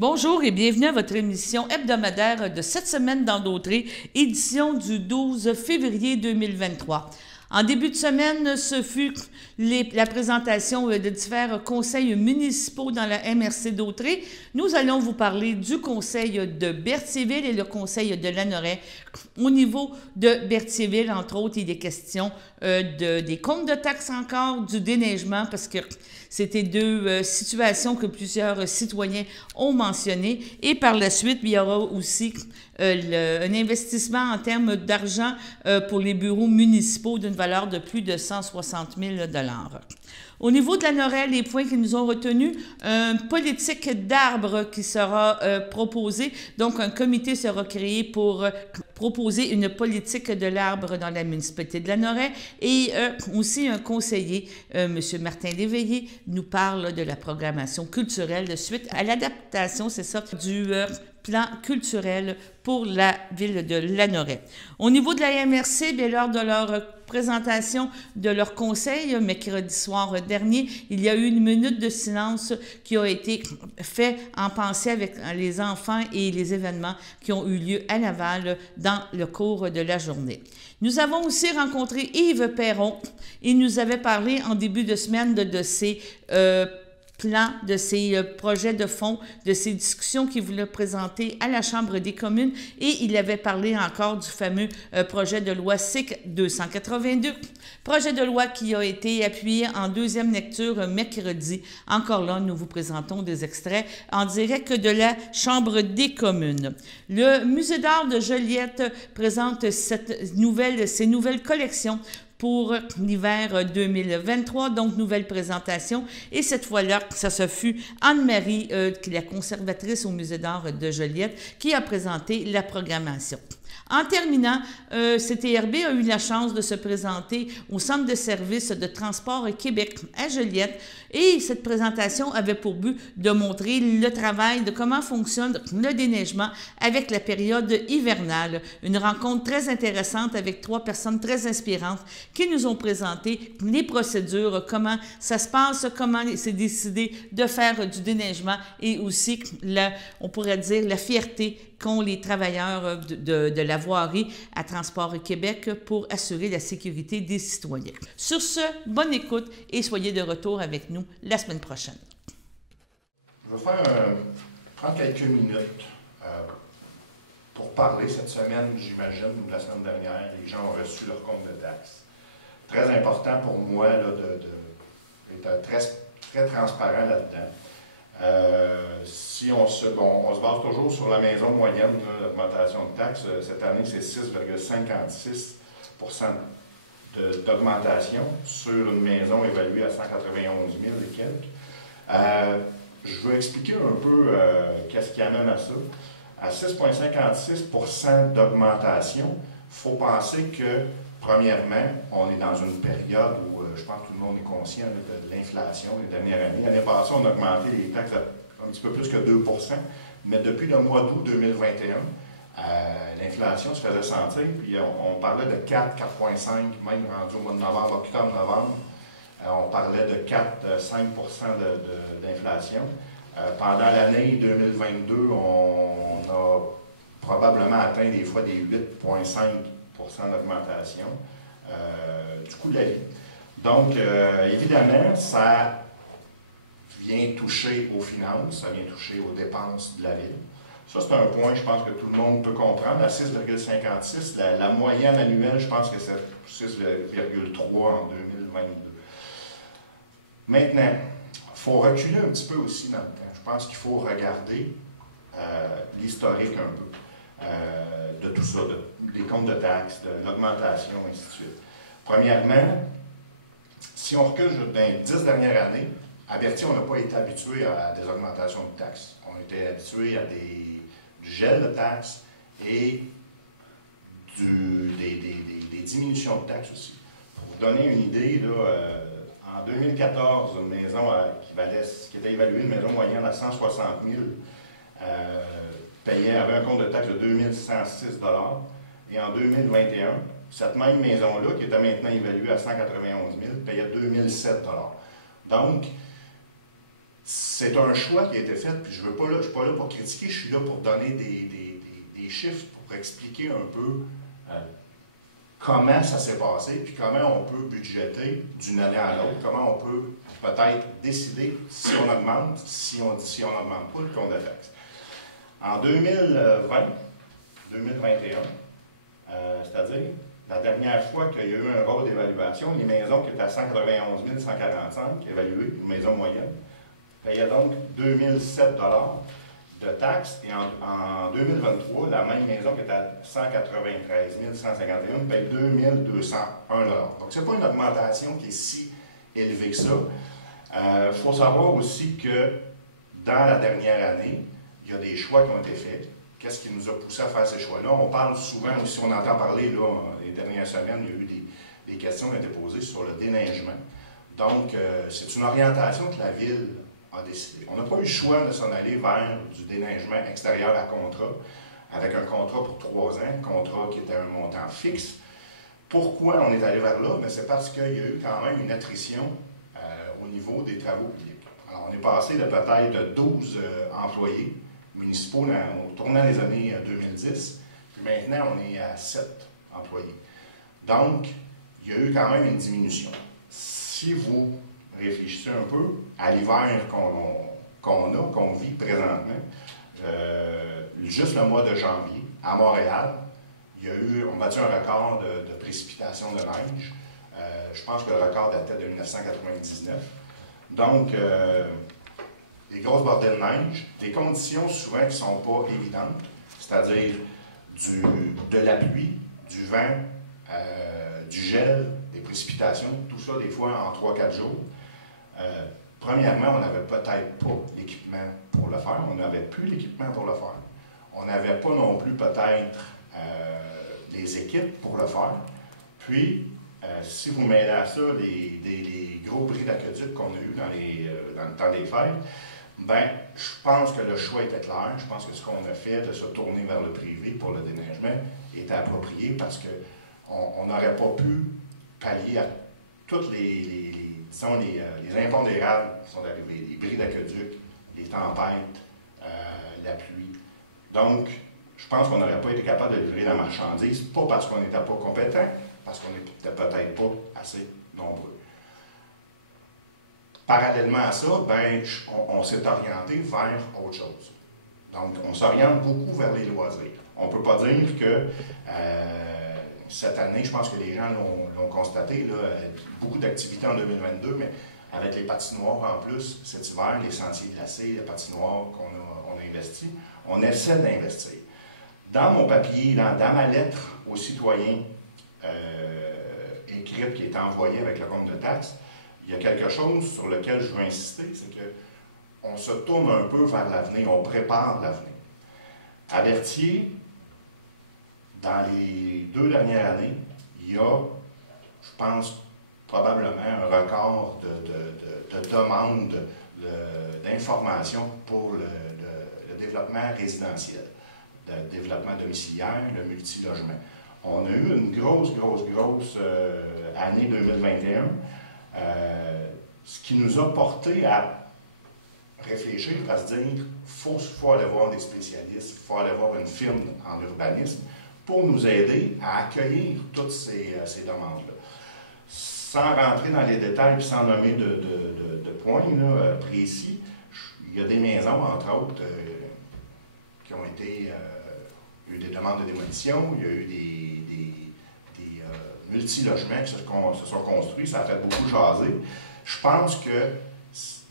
Bonjour et bienvenue à votre émission hebdomadaire de cette semaine dans Dautré, édition du 12 février 2023. En début de semaine, ce fut la présentation de divers conseils municipaux dans la MRC d'Autré. Nous allons vous parler du conseil de Berthierville et le conseil de Lanoraie. Au niveau de Berthierville, entre autres, il est question des comptes de taxes encore, du déneigement, parce que c'était deux situations que plusieurs citoyens ont mentionnées. Et par la suite, il y aura aussi un investissement en termes d'argent pour les bureaux municipaux d'une valeur de plus de 160 000 $. Au niveau de Lanoraie, les points qui nous ont retenus, une politique d'arbres qui sera proposée. Donc, un comité sera créé pour proposer une politique de l'arbre dans la municipalité de Lanoraie. Et aussi un conseiller, M. Martin Léveillé, nous parle de la programmation culturelle suite à l'adaptation, c'est ça, du plan culturel pour la ville de Lanoraie. Au niveau de la MRC, bien, lors de leur présentation de leur conseil, mercredi soir dernier, il y a eu une minute de silence qui a été fait en pensée avec les enfants et les événements qui ont eu lieu à Laval dans le cours de la journée. Nous avons aussi rencontré Yves Perron. Il nous avait parlé en début de semaine de ses plans, de ces projets de fonds, de ces discussions qu'il voulait présenter à la Chambre des communes et il avait parlé encore du fameux projet de loi SIC 282, projet de loi qui a été appuyé en deuxième lecture mercredi. Encore là, nous vous présentons des extraits en direct de la Chambre des communes. Le Musée d'art de Joliette présente ces nouvelles collections pour l'hiver 2023, donc nouvelle présentation. Et cette fois-là, ça se fut Anne-Marie, qui est la conservatrice au Musée d'art de Joliette, qui a présenté la programmation. En terminant, CTRB a eu la chance de se présenter au Centre de services de transport Québec à Joliette et cette présentation avait pour but de montrer le travail de comment fonctionne le déneigement avec la période hivernale. Une rencontre très intéressante avec 3 personnes très inspirantes qui nous ont présenté les procédures, comment ça se passe, comment c'est décidé de faire du déneigement et aussi, on pourrait dire, la fierté qu'ont les travailleurs de la voirie à Transport Québec pour assurer la sécurité des citoyens. Sur ce, bonne écoute et soyez de retour avec nous la semaine prochaine. Je vais prendre quelques minutes pour parler cette semaine, j'imagine, ou la semaine dernière, les gens ont reçu leur compte de taxes. Très important pour moi d'être très transparent là-dedans. Si on se base toujours sur la maison moyenne, l'augmentation de taxes, cette année, c'est 6,56 % d'augmentation sur une maison évaluée à 191 000 et quelques. Je veux expliquer un peu qu'est-ce qui amène à ça. À 6,56 % d'augmentation, il faut penser que, premièrement, on est dans une période où je pense que tout le monde est conscient de l'inflation les dernières années. L'année passée, on a augmenté les taxes un petit peu plus que 2 %, mais depuis le mois d'août 2021, l'inflation se faisait sentir, puis on parlait de 4, 4,5, même rendu au mois de novembre, octobre-novembre, on parlait de 4, 5 % d'inflation. Pendant l'année 2022, on a probablement atteint des fois des 8,5 % d'augmentation du coût de la vie. Donc, évidemment, ça vient toucher aux finances, ça vient toucher aux dépenses de la ville. Ça, c'est un point, je pense, que tout le monde peut comprendre. À 6,56, la moyenne annuelle, je pense que c'est 6,3 en 2022. Maintenant, il faut reculer un petit peu aussi dans le temps. Je pense qu'il faut regarder l'historique un peu de tout ça, des comptes de taxes, de l'augmentation, ainsi de suite. Premièrement, si on recule dans les 10 dernières années, à Berthier, on n'a pas été habitué à des augmentations de taxes. On était habitué à du gel de taxes et des diminutions de taxes aussi. Pour vous donner une idée, là, en 2014, une maison qui était évaluée, une maison moyenne à 160 000, avait un compte de taxes de 2 106 $. Et en 2021, cette même maison-là, qui était maintenant évaluée à 191 000, payait 2 007 $. Donc, c'est un choix qui a été fait, puis je ne suis pas là pour critiquer, je suis là pour donner des chiffres, pour expliquer un peu comment ça s'est passé, puis comment on peut budgéter d'une année à l'autre, comment on peut peut-être décider si on augmente, si on n'augmente pas le compte de taxe. En 2021, c'est-à-dire la dernière fois qu'il y a eu un rôle d'évaluation, les maisons qui étaient à 191 145, évaluées, une maison moyenne, payaient donc 2007 $ de taxes. Et en 2023, la même maison qui était à 193 151 paye 2201 $. Donc, ce n'est pas une augmentation qui est si élevée que ça. Il faut savoir aussi que dans la dernière année, il y a des choix qui ont été faits. Qu'est-ce qui nous a poussé à faire ces choix-là? On parle souvent aussi, on entend parler, là, les dernières semaines, il y a eu des questions qui ont été posées sur le déneigement. Donc, c'est une orientation que la Ville a décidé. On n'a pas eu le choix de s'en aller vers du déneigement extérieur à contrat, avec un contrat pour 3 ans, un contrat qui était un montant fixe. Pourquoi on est allé vers là? C'est parce qu'il y a eu quand même une attrition au niveau des travaux publics. Alors, on est passé de peut-être 12 employés municipaux au tournant des années 2010, puis maintenant on est à 7 employés. Donc, il y a eu quand même une diminution. Si vous réfléchissez un peu à l'hiver qu'on vit présentement, juste le mois de janvier, à Montréal, on a battu un record de précipitation de neige. Je pense que le record datait de 1999. Donc, des grosses bordées de neige, des conditions souvent qui ne sont pas évidentes, c'est-à-dire de la pluie, du vent, du gel, des précipitations, tout ça des fois en 3-4 jours. Premièrement, on n'avait peut-être pas l'équipement pour le faire, on n'avait plus l'équipement pour le faire. On n'avait pas non plus peut-être les équipes pour le faire. Puis, si vous mêlez à ça les gros bris d'aqueduc qu'on a eu dans le temps des fêtes, je pense que le choix était clair. Je pense que ce qu'on a fait de se tourner vers le privé pour le déneigement était approprié parce qu'on n'aurait pas pu pallier à toutes les impondérables qui sont arrivés, les bris d'aqueduc, les tempêtes, la pluie. Donc, je pense qu'on n'aurait pas été capable de livrer la marchandise, pas parce qu'on n'était pas compétent, parce qu'on n'était peut-être pas assez nombreux. Parallèlement à ça, on s'est orienté vers autre chose. Donc, on s'oriente beaucoup vers les loisirs. On ne peut pas dire que cette année, je pense que les gens l'ont constaté, là, beaucoup d'activités en 2022, mais avec les patinoires en plus, cet hiver, les sentiers glacés, les patinoires qu'on a investis, on essaie d'investir. Dans mon papier, dans ma lettre aux citoyens écrite qui est envoyée avec le compte de taxes, il y a quelque chose sur lequel je veux insister, c'est qu'on se tourne un peu vers l'avenir, on prépare l'avenir. À Berthier, dans les 2 dernières années, il y a, je pense, probablement un record de demandes d'informations pour le développement résidentiel, le développement domiciliaire, le multilogement. On a eu une grosse année 2021, ce qui nous a porté à réfléchir, à se dire qu'il faut aller voir des spécialistes, il faut aller voir une firme en urbanisme pour nous aider à accueillir toutes ces demandes-là. Sans rentrer dans les détails et sans nommer de points là, précis, il y a des maisons, entre autres, qui ont été... il y a eu des demandes de démolition, il y a eu des multilogements qui se sont construits, ça a fait beaucoup jaser. Je pense que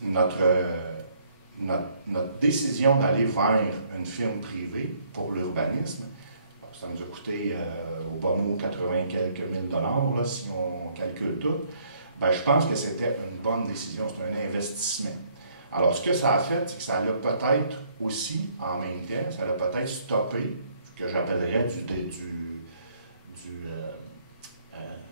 notre décision d'aller vers une firme privée pour l'urbanisme, ça nous a coûté au bas mot 80 quelques mille dollars, là, si on calcule tout, je pense que c'était une bonne décision, c'est un investissement. Alors, ce que ça a fait, c'est que ça a peut-être aussi, en même temps, ça a peut-être stoppé ce que j'appellerais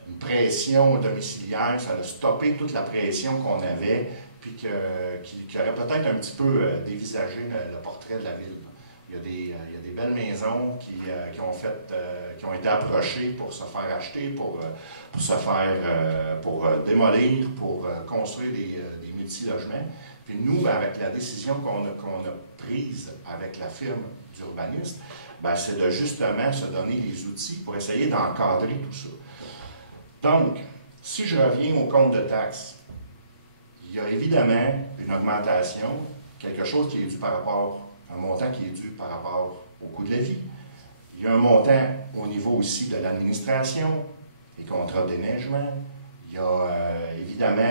une pression domiciliaire, ça a stoppé toute la pression qu'on avait, puis qui aurait peut-être un petit peu dévisagé le portrait de la ville. Il y a des belles maisons qui ont été approchées pour se faire acheter, pour démolir, pour construire des multilogement. Puis nous, avec la décision qu'on a prise avec la firme d'urbanistes, c'est de justement se donner les outils pour essayer d'encadrer tout ça. Donc, si je reviens au compte de taxes, il y a évidemment une augmentation, quelque chose qui est dû par rapport, un montant qui est dû par rapport au coût de la vie. Il y a un montant au niveau aussi de l'administration, les contrats de déneigement. Il y a évidemment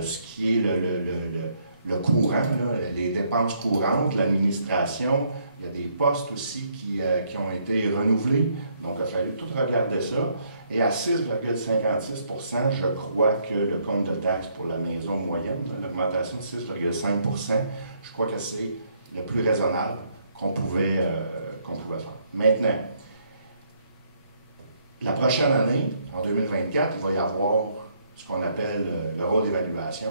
ce qui est le courant, là, les dépenses courantes, l'administration. Il y a des postes aussi qui ont été renouvelés. Donc, il a fallu tout regarder ça. Et à 6,56 %, je crois que le compte de taxes pour la maison moyenne, l'augmentation de 6,5 %, je crois que c'est le plus raisonnable qu'on pouvait faire. Maintenant, la prochaine année, en 2024, il va y avoir ce qu'on appelle le rôle d'évaluation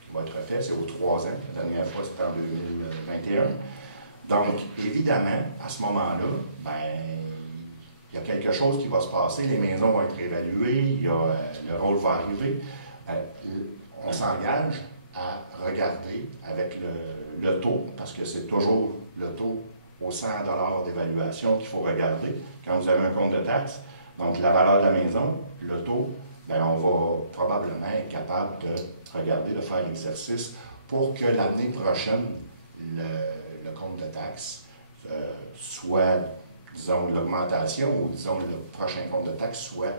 qui va être fait. C'est aux 3 ans. La dernière fois, c'était en 2021. Donc, évidemment, à ce moment-là, il y a quelque chose qui va se passer. Les maisons vont être évaluées, le rôle va arriver. On s'engage à regarder avec le taux, parce que c'est toujours le taux aux 100 $ d'évaluation qu'il faut regarder quand vous avez un compte de taxes. Donc, la valeur de la maison, le taux, on va probablement être capable de regarder, de faire l'exercice pour que l'année prochaine, le compte de taxes soit, disons, l'augmentation ou, disons, le prochain compte de taxes soit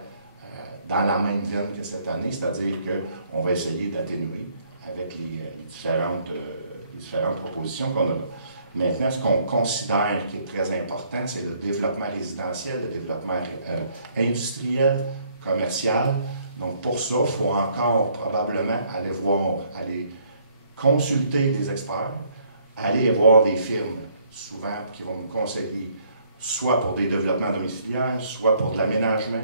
dans la même veine que cette année, c'est-à-dire qu'on va essayer d'atténuer avec les différentes propositions qu'on a là. Maintenant, ce qu'on considère qui est très important, c'est le développement résidentiel, le développement industriel, commercial. Donc, pour ça, il faut encore probablement aller consulter des experts, aller voir des firmes, souvent, qui vont nous conseiller, soit pour des développements domiciliaires, soit pour de l'aménagement.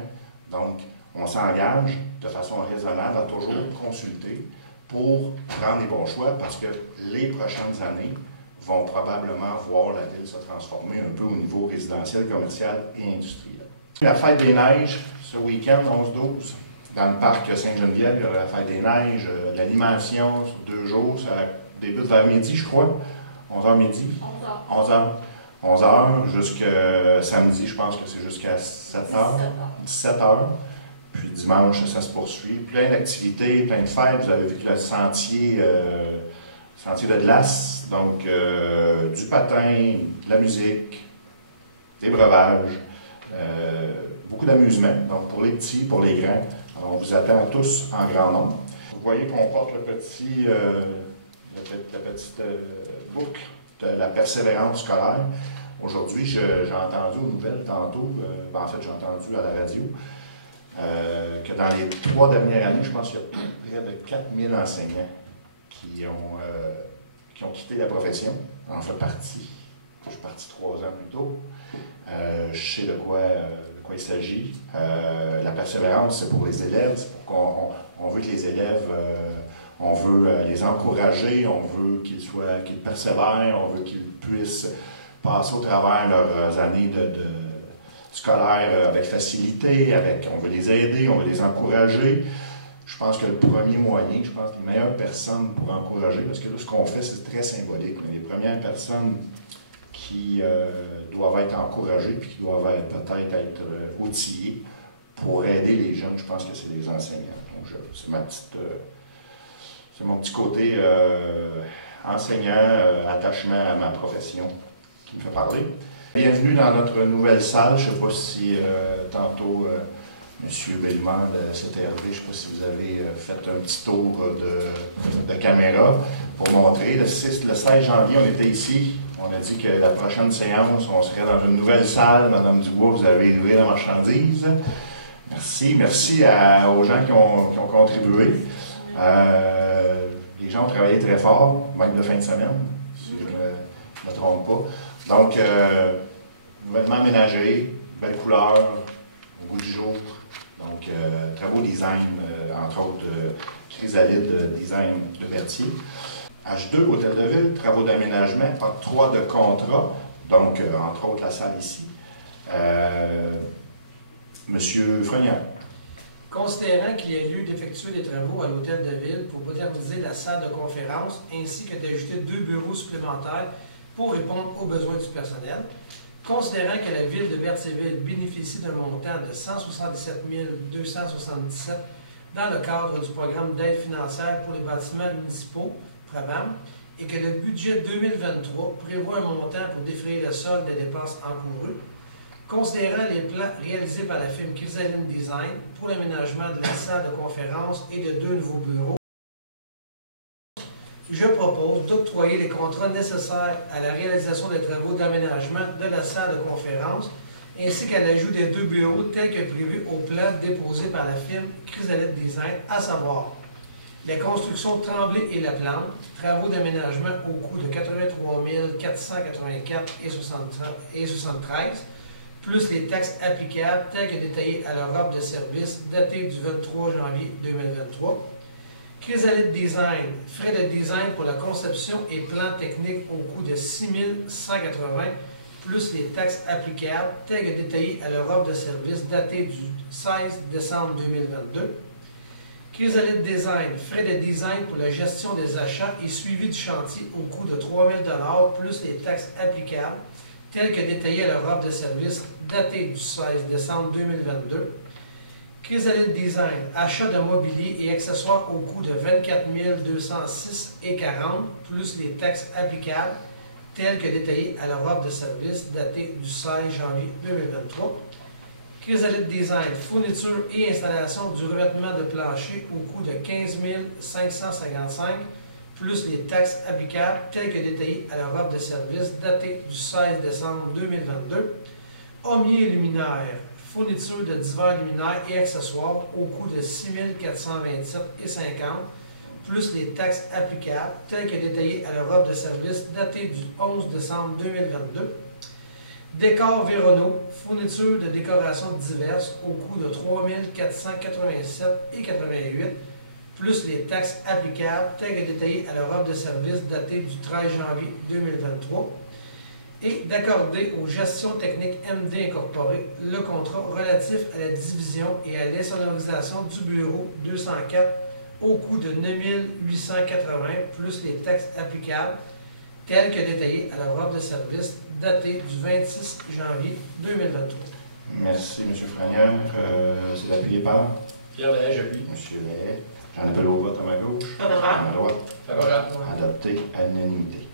Donc, on s'engage de façon raisonnable à toujours consulter pour prendre les bons choix, parce que les prochaines années vont probablement voir la ville se transformer un peu au niveau résidentiel, commercial et industriel. La fête des neiges, ce week-end, 11-12, dans le parc Sainte-Geneviève, il y aura la fête des neiges, l'animation sur 2 jours, ça débute vers midi, je crois. 11h midi? 11h. 11h jusqu'à samedi, je pense que c'est jusqu'à 7h. 17h. Puis dimanche, ça se poursuit. Plein d'activités, plein de fêtes. Vous avez vu que le sentier de glace, donc du patin, de la musique, des breuvages, beaucoup d'amusement. Donc pour les petits, pour les grands. Alors, on vous attend tous en grand nombre. Vous voyez qu'on porte la petite boucle de la persévérance scolaire. Aujourd'hui, j'ai entendu aux nouvelles tantôt, en fait j'ai entendu à la radio, que dans les 3 dernières années, je pense qu'il y a près de 4000 enseignants qui ont quitté la profession. J'en fais partie. Je suis parti 3 ans plus tôt. Je sais de quoi il s'agit. La persévérance, c'est pour les élèves. C'est pour qu'on veut que les élèves, on veut les encourager, on veut qu'ils persévèrent, on veut qu'ils puissent passer au travers leurs années scolaires avec facilité, on veut les aider, on veut les encourager. Je pense que le premier moyen, je pense que les meilleures personnes pour encourager, parce que là, ce qu'on fait, c'est très symbolique. Mais les premières personnes qui doivent être encouragées puis qui doivent peut-être être outillées pour aider les jeunes, je pense que c'est les enseignants. Donc, c'est mon petit côté enseignant, attachement à ma profession qui me fait parler. Bienvenue dans notre nouvelle salle. Je ne sais pas si tantôt M. Bellemare de CTRV, je ne sais pas si vous avez fait un petit tour de caméra pour montrer. Le 16 janvier, on était ici. On a dit que la prochaine séance, on serait dans une nouvelle salle. Madame Dubois, vous avez livré la marchandise. Merci. Merci aux gens qui ont contribué. Les gens ont travaillé très fort, même de fin de semaine, si je ne me trompe pas. Donc, nouvellement aménagé, belle couleur, au goût du jour. Donc, très beau design, entre autres, Chrysalide Design de Berthier. H2, Hôtel de Ville, travaux d'aménagement, octroi de contrat, donc, entre autres, la salle ici. Monsieur Frenière. Considérant qu'il y a lieu d'effectuer des travaux à l'Hôtel de Ville pour moderniser la salle de conférence ainsi que d'ajouter 2 bureaux supplémentaires pour répondre aux besoins du personnel, considérant que la Ville de Berthierville bénéficie d'un montant de 177 277 dans le cadre du programme d'aide financière pour les bâtiments municipaux, PRABAM, et que le budget 2023 prévoit un montant pour défrayer le solde des dépenses encourues, considérant les plans réalisés par la firme Chrysalline Design pour l'aménagement de la salle de conférence et de 2 nouveaux bureaux, je propose d'octroyer les contrats nécessaires à la réalisation des travaux d'aménagement de la salle de conférence ainsi qu'à l'ajout des 2 bureaux tels que prévus au plan déposé par la firme Chrysalline Design, à savoir les constructions Tremblay et Laplante, travaux d'aménagement au coût de 83 484 et 73, plus les taxes applicables telles que détaillées à leur offre de service datée du 23 janvier 2023. Chrysalline Design, frais de design pour la conception et plan technique au coût de 6 180, plus les taxes applicables telles que détaillées à leur offre de service datée du 16 décembre 2022. Chrysalline Design, frais de design pour la gestion des achats et suivi du chantier au coût de 3 000 $ plus les taxes applicables, telles que détaillées à leur offre de service datée du 16 décembre 2022. Chrysalline Design, achat de mobilier et accessoires au coût de 24 206,40 plus les taxes applicables, telles que détaillées à leur offre de service datée du 16 janvier 2023. Chrysalline Design, fourniture et installation du revêtement de plancher au coût de 15 555, plus les taxes applicables telles que détaillées à leur offre de service datée du 16 décembre 2022. Ommier luminaire, fourniture de divers luminaires et accessoires au coût de 6 427,50, plus les taxes applicables telles que détaillées à leur offre de service datée du 11 décembre 2022. Décor Véronneau, fourniture de décorations diverses au coût de 3 487,88, plus les taxes applicables telles que détaillées à leur offre de service datée du 13 janvier 2023. Et d'accorder aux gestions techniques MD Incorporées le contrat relatif à la division et à l'insonorisation du bureau 204 au coût de 9 880, plus les taxes applicables telles que détaillées à leur offre de service datée du 26 janvier 2023. Merci, M. Franière. C'est appuyé par? Pierre Lahaye, j'appuie. M. Lahaye. J'en appelle au vote à ma gauche. À ma droite. Favorable. Adopté à l'unanimité.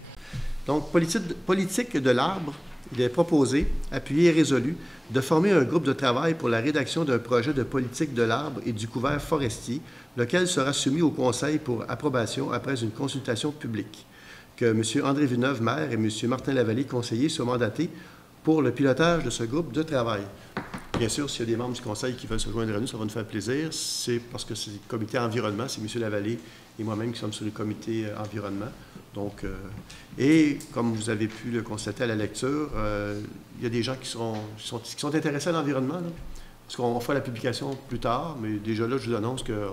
Donc, politique de l'arbre, il est proposé, appuyé et résolu, de former un groupe de travail pour la rédaction d'un projet de politique de l'arbre et du couvert forestier, lequel sera soumis au Conseil pour approbation après une consultation publique. Que M. André Villeneuve, maire, et M. Martin Lavallée, conseiller, soient mandatés pour le pilotage de ce groupe de travail. Bien sûr, s'il y a des membres du Conseil qui veulent se joindre à nous, ça va nous faire plaisir. C'est parce que c'est le comité environnement, c'est M. Lavallée et moi-même qui sommes sur le comité environnement. Donc, et comme vous avez pu le constater à la lecture, il y a des gens qui sont intéressés à l'environnement, parce qu'on fera la publication plus tard, mais déjà là, je vous annonce que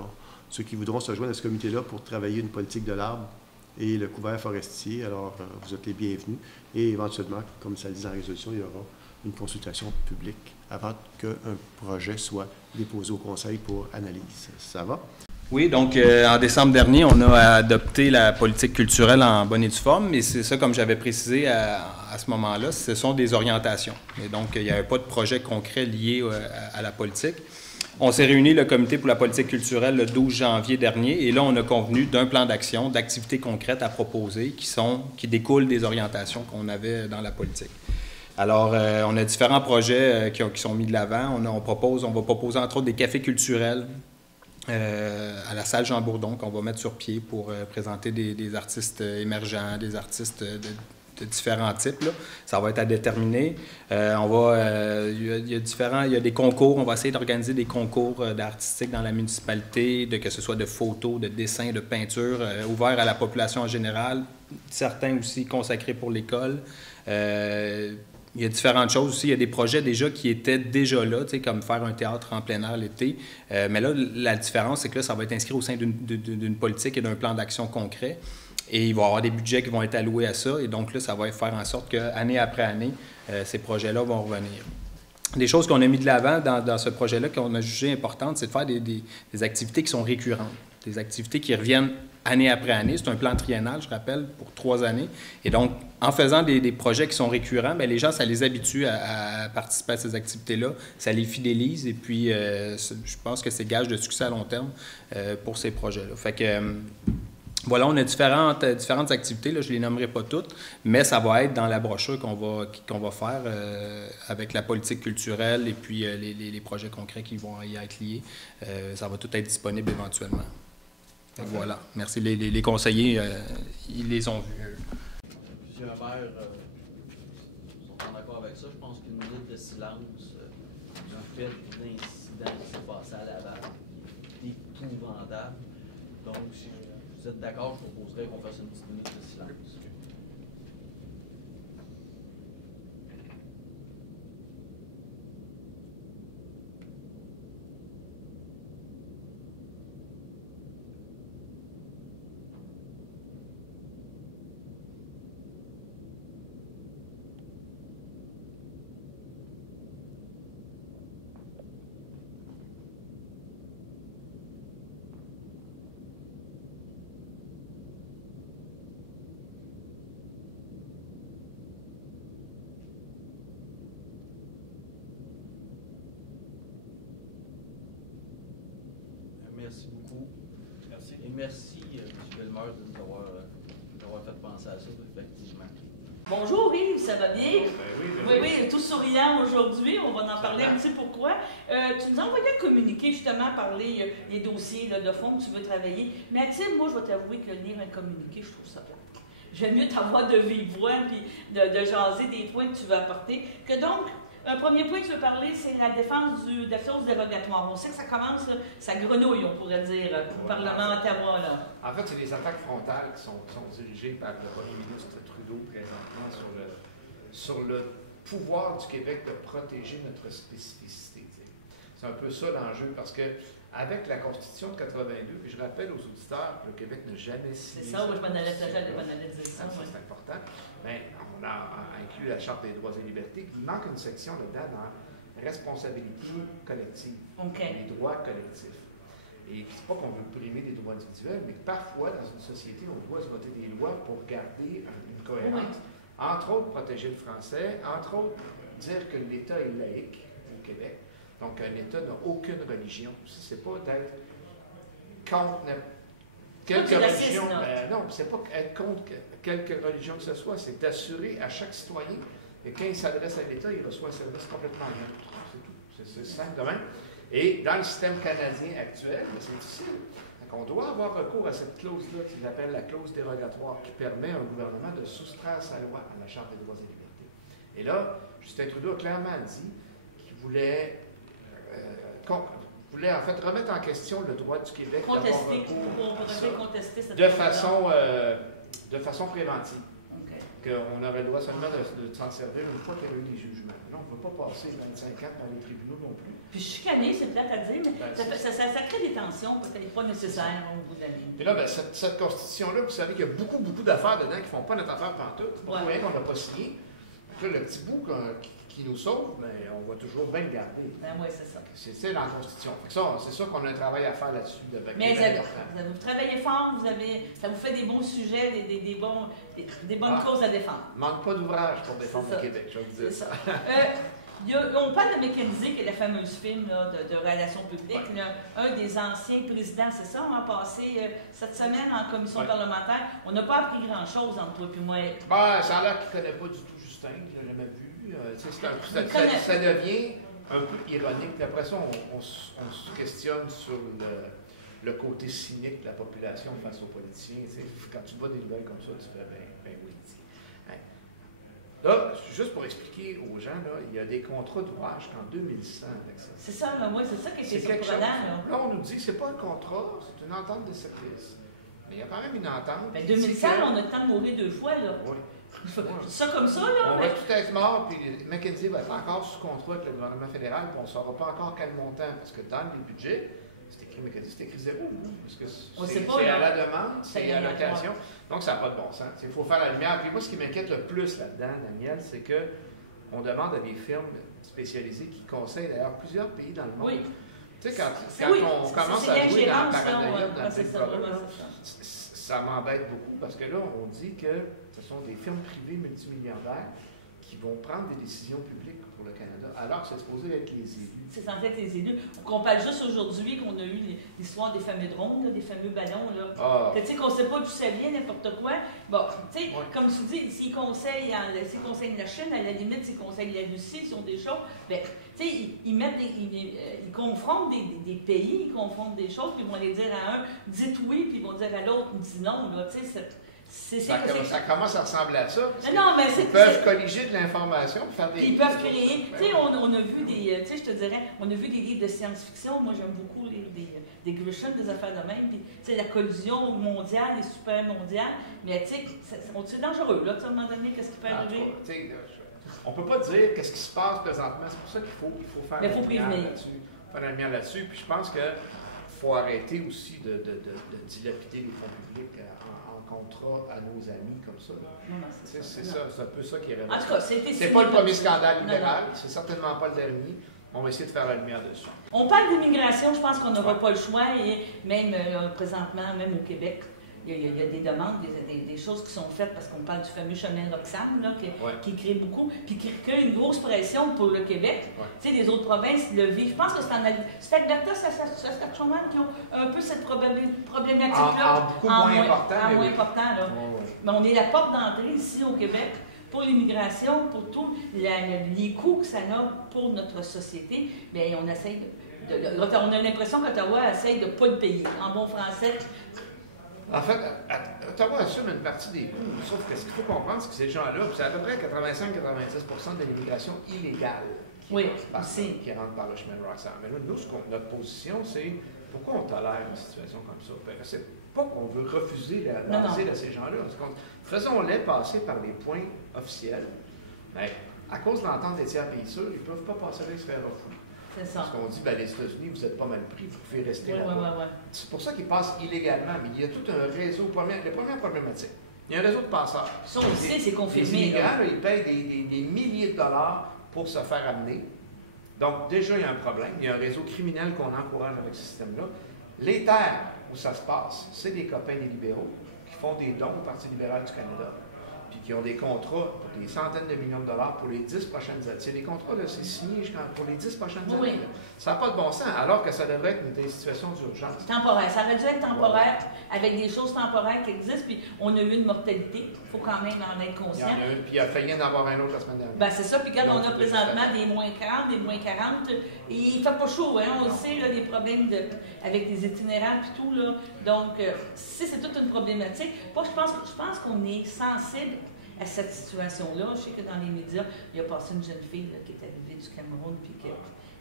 ceux qui voudront se joindre à ce comité-là pour travailler une politique de l'arbre et le couvert forestier, alors vous êtes les bienvenus. Et éventuellement, comme ça le dit dans la résolution, il y aura une consultation publique avant qu'un projet soit déposé au Conseil pour analyse. Ça va? Oui, donc en décembre dernier, on a adopté la politique culturelle en bonne et due forme, mais c'est ça, comme j'avais précisé à ce moment-là, ce sont des orientations. Et donc, il n'y avait pas de projet concret lié à la politique. On s'est réuni, le comité pour la politique culturelle, le 12 janvier dernier, et là, on a convenu d'un plan d'action, d'activités concrètes à proposer qui découlent des orientations qu'on avait dans la politique. Alors, on a différents projets qui sont mis de l'avant. On va proposer entre autres des cafés culturels à la salle Jean Bourdon qu'on va mettre sur pied pour présenter des artistes émergents, des artistes de différents types. Là. Ça va être à déterminer. Il y a des concours. On va essayer d'organiser des concours d'artistique dans la municipalité, que ce soit de photos, de dessins, de peinture, ouverts à la population en général. Certains aussi consacrés pour l'école. Il y a différentes choses aussi. Il y a des projets déjà qui étaient déjà là, comme faire un théâtre en plein air l'été. Mais là, la différence, c'est que là, ça va être inscrit au sein d'une politique et d'un plan d'action concret. Et il va y avoir des budgets qui vont être alloués à ça. Et donc là, ça va faire en sorte qu'année après année, ces projets-là vont revenir. des choses qu'on a mis de l'avant dans ce projet-là, qu'on a jugé importantes, c'est de faire des activités qui sont récurrentes, des activités qui reviennent année après année. C'est un plan triennal, je rappelle, pour 3 années. Et donc, en faisant des projets qui sont récurrents, bien, les gens, ça les habitue à participer à ces activités-là, ça les fidélise, et puis je pense que c'est gage de succès à long terme pour ces projets-là. Fait que... voilà, on a différentes activités, là, je ne les nommerai pas toutes, mais ça va être dans la brochure qu'on va faire avec la politique culturelle et puis les projets concrets qui vont y être liés. Ça va tout être disponible éventuellement. Donc, voilà, merci. Les conseillers, ils les ont vus. Plusieurs maires sont en accord avec ça. Je pense qu'une minute de silence du fait d'un incident qui s'est passé à Laval qui est épouvantable. Donc, si vous êtes d'accord, je proposerais qu'on fasse une petite minute de silence. Merci beaucoup. Merci. Et merci, M. Bellemare, de nous avoir fait penser à ça, effectivement. Bonjour Yves, ça va bien? Oui, Oui, tout souriant aujourd'hui. On va en parler un petit peu pourquoi. Tu nous as envoyé un communiqué justement parler les dossiers là, de fond que tu veux travailler. Mais Mathilde, moi, je vais t'avouer que lire un communiqué, je trouve ça plate. J'aime mieux t'avoir de vive voix puis de jaser des points que tu veux apporter. Que donc, un premier point que tu veux parler, c'est la défense de la clause dérogatoire. On sait que ça commence, là, ça grenouille, on pourrait dire, au Parlement Ottawa. Là. En fait, c'est des attaques frontales qui sont dirigées par le premier ministre Trudeau présentement sur le pouvoir du Québec de protéger notre spécificité. C'est un peu ça l'enjeu, parce que avec la Constitution de 82, puis je rappelle aux auditeurs que le Québec n'a jamais signé. C'est ça, oui, je m'en allais dire ça. C'est important. Mais on a inclus la Charte des droits et libertés. Il manque une section là-dedans dans responsabilité collective, les droits collectifs. Et c'est pas qu'on veut primer des droits individuels, mais parfois, dans une société, on doit se voter des lois pour garder une cohérence. Entre autres, protéger le français, entre autres, dire que l'État est laïque au Québec. Donc, un État n'a aucune religion. C'est pas d'être contre quelque religion. Non, c'est pas être contre quelque religion que ce soit, c'est d'assurer à chaque citoyen que quand il s'adresse à l'État, il reçoit un service complètement neutre. C'est tout. C'est simple de même. Et dans le système canadien actuel, c'est difficile. Donc, on doit avoir recours à cette clause-là qu'ils appellent la clause dérogatoire, qui permet à un gouvernement de soustraire sa loi à la Charte des droits et libertés. Et là, Justin Trudeau a clairement dit qu'il voulait en fait remettre en question le droit du Québec de façon préventive. Qu'on aurait le droit seulement de s'en servir une fois qu'il y a eu des jugements. Là, on ne peut pas passer 25 ans dans les tribunaux non plus. Puis chicaner, c'est plate à dire, mais ça crée des tensions peut-être pas nécessaires au bout de la ligne. Puis là, cette Constitution-là, vous savez qu'il y a beaucoup, beaucoup d'affaires dedans qui ne font pas notre affaire pantoute. C'est pas pour rien qu'on n'a pas signé. Donc là, le petit bout qui nous sauve, mais on va toujours bien le garder. Oui, c'est ça. C'est dans la Constitution. C'est sûr qu'on a un travail à faire là-dessus. Mais vous travaillez fort, ça vous fait des bons sujets, des bonnes causes à défendre. Il ne manque pas d'ouvrage pour défendre le Québec, je vais vous dire ça. On parle de McKinsey, qui est la fameuse firme là, de relations publiques. Ouais. Là, un des anciens présidents, c'est ça, on a passé cette semaine en commission parlementaire. On n'a pas appris grand-chose entre toi et moi. Ça a l'air qu'il ne connaît pas du tout Justin, qu'il n'a jamais vu. Ça devient un peu ironique. Puis après ça, on se questionne sur le côté cynique de la population face aux politiciens. Quand tu vois des nouvelles comme ça, tu fais ben oui. Là, juste pour expliquer aux gens, là, il y a des contrats d'ouvrage qu'en 2100 avec ça. C'est ça, moi, c'est ça qui est surprenant. Là, on nous dit que ce n'est pas un contrat, c'est une entente de service. Mais il y a quand même une entente. Mais 2100, on a le temps de mourir 2 fois, là. Oui. Ça comme ça, là. On va tout être mort, puis McKinsey va être encore sous contrat avec le gouvernement fédéral, puis on ne saura pas encore quel montant, parce que dans les budgets, c'est écrit McKinsey, c'est écrit zéro, parce que c'est à la demande, c'est à l'occasion. Donc, ça n'a pas de bon sens. Il faut faire la lumière. Puis moi, ce qui m'inquiète le plus là-dedans, Daniel, c'est que on demande à des firmes spécialisées qui conseillent d'ailleurs plusieurs pays dans le monde. Oui. Tu sais, quand on commence à jouer dans la paranoïa, dans le Big Brother, ça m'embête beaucoup parce que là, on dit que ce sont des firmes privées multimilliardaires qui vont prendre des décisions publiques pour le Canada, alors que c'est supposé être les élus. C'est censé être les élus. On parle juste aujourd'hui qu'on a eu l'histoire des fameux drones, là, des fameux ballons. Là. Tu sais, qu'on ne sait pas d'où ça vient, n'importe quoi. Bon, tu sais, comme tu dis, s'ils conseillent la Chine, à la limite, s'ils conseillent la Russie, s'ils ont des choses, bien, tu sais, ils confrontent des pays, ils confrontent des choses, puis ils vont aller dire à un, dites oui, puis ils vont dire à l'autre, dis non. Là, tu sais, ça commence à ressembler à ça. Non, mais ils peuvent colliger de l'information, faire des... Ils peuvent créer... Tu sais, on a vu des... Tu sais, je te dirais, on a vu des livres de science-fiction. Moi, j'aime beaucoup des Grisham, des affaires de même. Puis, tu sais, la collision mondiale est super mondiale. Mais, tu sais, c'est dangereux, là. À un moment donné, qu'est-ce qui peut arriver? On ne peut pas dire qu'est-ce qui se passe présentement. C'est pour ça qu'il faut faire la lumière là-dessus. Faire la lumière là-dessus. Puis, je pense qu'il faut arrêter aussi de dilapider les fonds publics contrat à nos amis comme ça. C'est un peu ça qui est révélé. En tout cas, c'est pas le premier scandale libéral, c'est certainement pas le dernier. On va essayer de faire la lumière dessus. On parle d'immigration, je pense qu'on n'aura pas le choix, et même présentement, même au Québec, il y a des demandes, des choses qui sont faites parce qu'on parle du fameux chemin Roxham, là, qui crée beaucoup, puis qui crée une grosse pression pour le Québec. Tu sais, les autres provinces le vivent. Je pense que c'est Alberta, Saskatchewan qui ont un peu cette problématique-là. Beaucoup moins important. Là. Mais on est la porte d'entrée ici au Québec pour l'immigration, pour tous les coûts que ça a pour notre société. Bien, on essaye on a l'impression qu'Ottawa essaye de ne pas le payer. En bon français, en fait, Ottawa assume une partie des coûts, sauf que ce qu'il faut comprendre, c'est que ces gens-là, c'est à peu près 85-90% de l'immigration illégale qui rentre par le chemin de Roxham. Mais là, nous, notre position, c'est pourquoi on tolère une situation comme ça? Ben, c'est pas qu'on veut refuser l'asile à ces gens-là. Faisons-les passer par des points officiels. Mais à cause de l'entente des tiers pays sûrs, ils ne peuvent pas passer là et se faire refouler. C'est ça. Parce qu'on dit, les États-Unis, vous n'êtes pas mal pris, vous pouvez rester là-bas. C'est pour ça qu'ils passent illégalement. Mais il y a tout un réseau. La première problématique, il y a un réseau de passeurs. Ça, on le sait, c'est confirmé. Les immigrants, ils payent des milliers de dollars pour se faire amener. Donc, déjà, il y a un problème. Il y a un réseau criminel qu'on encourage avec ce système-là. Les terres où ça se passe, c'est des copains des libéraux qui font des dons au Parti libéral du Canada, puis qui ont des contrats pour des centaines de millions de dollars pour les 10 prochaines années. C'est des contrats, c'est signé pour les 10 prochaines années. Ça n'a pas de bon sens, alors que ça devrait être des situations d'urgence. Temporaire. Ça aurait dû être temporaire, avec des choses temporaires qui existent, puis on a eu une mortalité. Il faut quand même en être conscient. Il y en a une, puis il a failli en avoir un autre la semaine dernière. Ben, c'est ça, puis regarde, on a présentement des moins 40, des moins 40, et il ne fait pas chaud, hein? On le sait, là, des problèmes avec des itinéraires et tout, là. Donc, c'est toute une problématique. Moi, je pense qu'on est sensible à cette situation-là. Je sais que dans les médias, il y a passé une jeune fille là, qui est arrivée du Cameroun, puis que,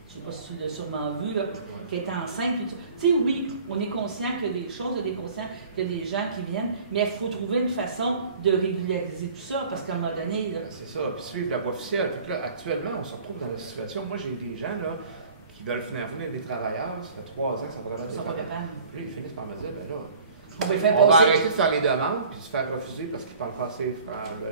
je ne sais pas si tu l'as sûrement vu, là, qui est enceinte. Tu sais, oui, on est conscient qu'il y a des choses, on est conscient qu'il y a des gens qui viennent, mais il faut trouver une façon de régulariser tout ça, parce qu'à un moment donné... C'est ça, puis suivre la voie officielle. Puis là, actuellement, on se retrouve dans la situation... Moi, j'ai des gens, là, qui veulent venir des travailleurs, ça fait 3 ans que ça va Ils sont pas capables. Puis ils finissent par me dire, ben là... On va arrêter de faire les demandes puis se faire refuser parce qu'ils parlent pas assez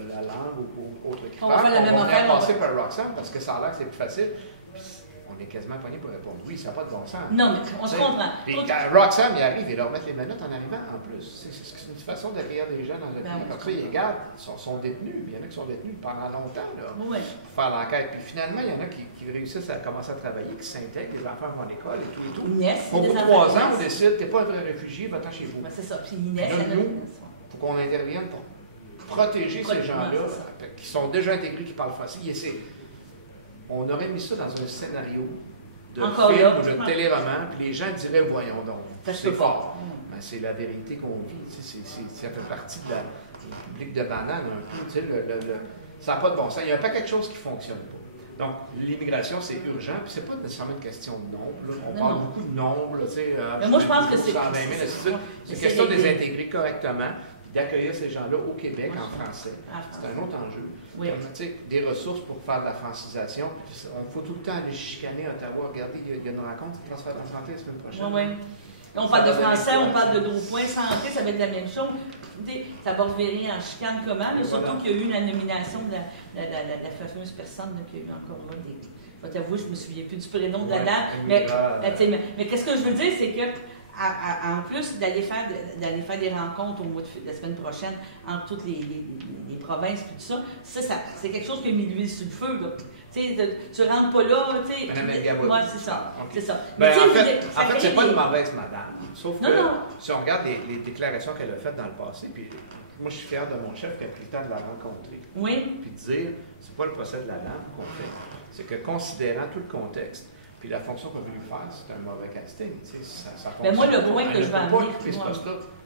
la langue ou autre qui parle. On va passer par Roxham parce que ça a l'air que c'est plus facile. Puis on est quasiment pogné pour répondre oui, ça n'a pas de bon sens. Non, mais on se comprend. Puis quand Roxham il arrive, il leur met les menottes en arrivant en plus. C'est une façon d'accueillir des gens dans le pays. Comme ça, ils regardent, ils sont détenus. Il y en a qui sont détenus pendant longtemps là, pour faire l'enquête. Puis finalement, il y en a qui réussissent à commencer à travailler, qui s'intègrent, les enfants vont à l'école et tout et tout. Au bout de 3 ans, on décide, t'es pas un vrai réfugié, va-t'en chez vous. C'est ça. Puis Inès, il faut qu'on intervienne pour protéger ces gens-là qui sont déjà intégrés, qui parlent français. On aurait mis ça dans un scénario de film ou de téléroman, puis les gens diraient, voyons donc, c'est fort. Mais c'est la vérité qu'on vit. Ça fait partie de la République de banane un peu. Ça n'a pas de bon sens. Il y a un paquet de choses qui ne fonctionnent pas. Donc, l'immigration, c'est urgent, puis c'est pas nécessairement une question de nombre. Là. On parle beaucoup de nombre, tu sais. Mais moi, je pense que c'est... C'est une question de les intégrer correctement, puis d'accueillir ces gens-là au Québec en français. C'est un autre enjeu. Oui. Des ressources pour faire de la francisation. Il faut tout le temps aller chicaner à Ottawa. Regardez, il y a une rencontre de transfert de la santé la semaine prochaine. Oui. Là, on parle de français, on parle de gros points. Santé, ça va être la même chose. Ça va revirer en chicane comment, mais surtout qu'il y a eu la nomination de la fameuse personne qu'il y a eu encore là. Je vais t'avouer, je ne me souviens plus du prénom de la dame. Mais qu'est-ce que je veux dire, c'est que en plus d'aller faire des rencontres au mois de la semaine prochaine entre toutes les provinces et tout ça, c'est quelque chose qui a mis l'huile sur le feu. Là. Tu rentres pas là, tu sais. Ouais, c'est ça. Okay. C'est ça. Ben, en fait, c'est pas une mauvaise madame. Sauf que si on regarde les déclarations qu'elle a faites dans le passé, puis moi je suis fier de mon chef qui a pris le temps de la rencontrer. Oui. Puis de dire, c'est pas le procès de la dame qu'on fait. C'est que considérant tout le contexte, puis la fonction qu'on veut lui faire, c'est un mauvais casting. Mais moi, le point que je vais amener.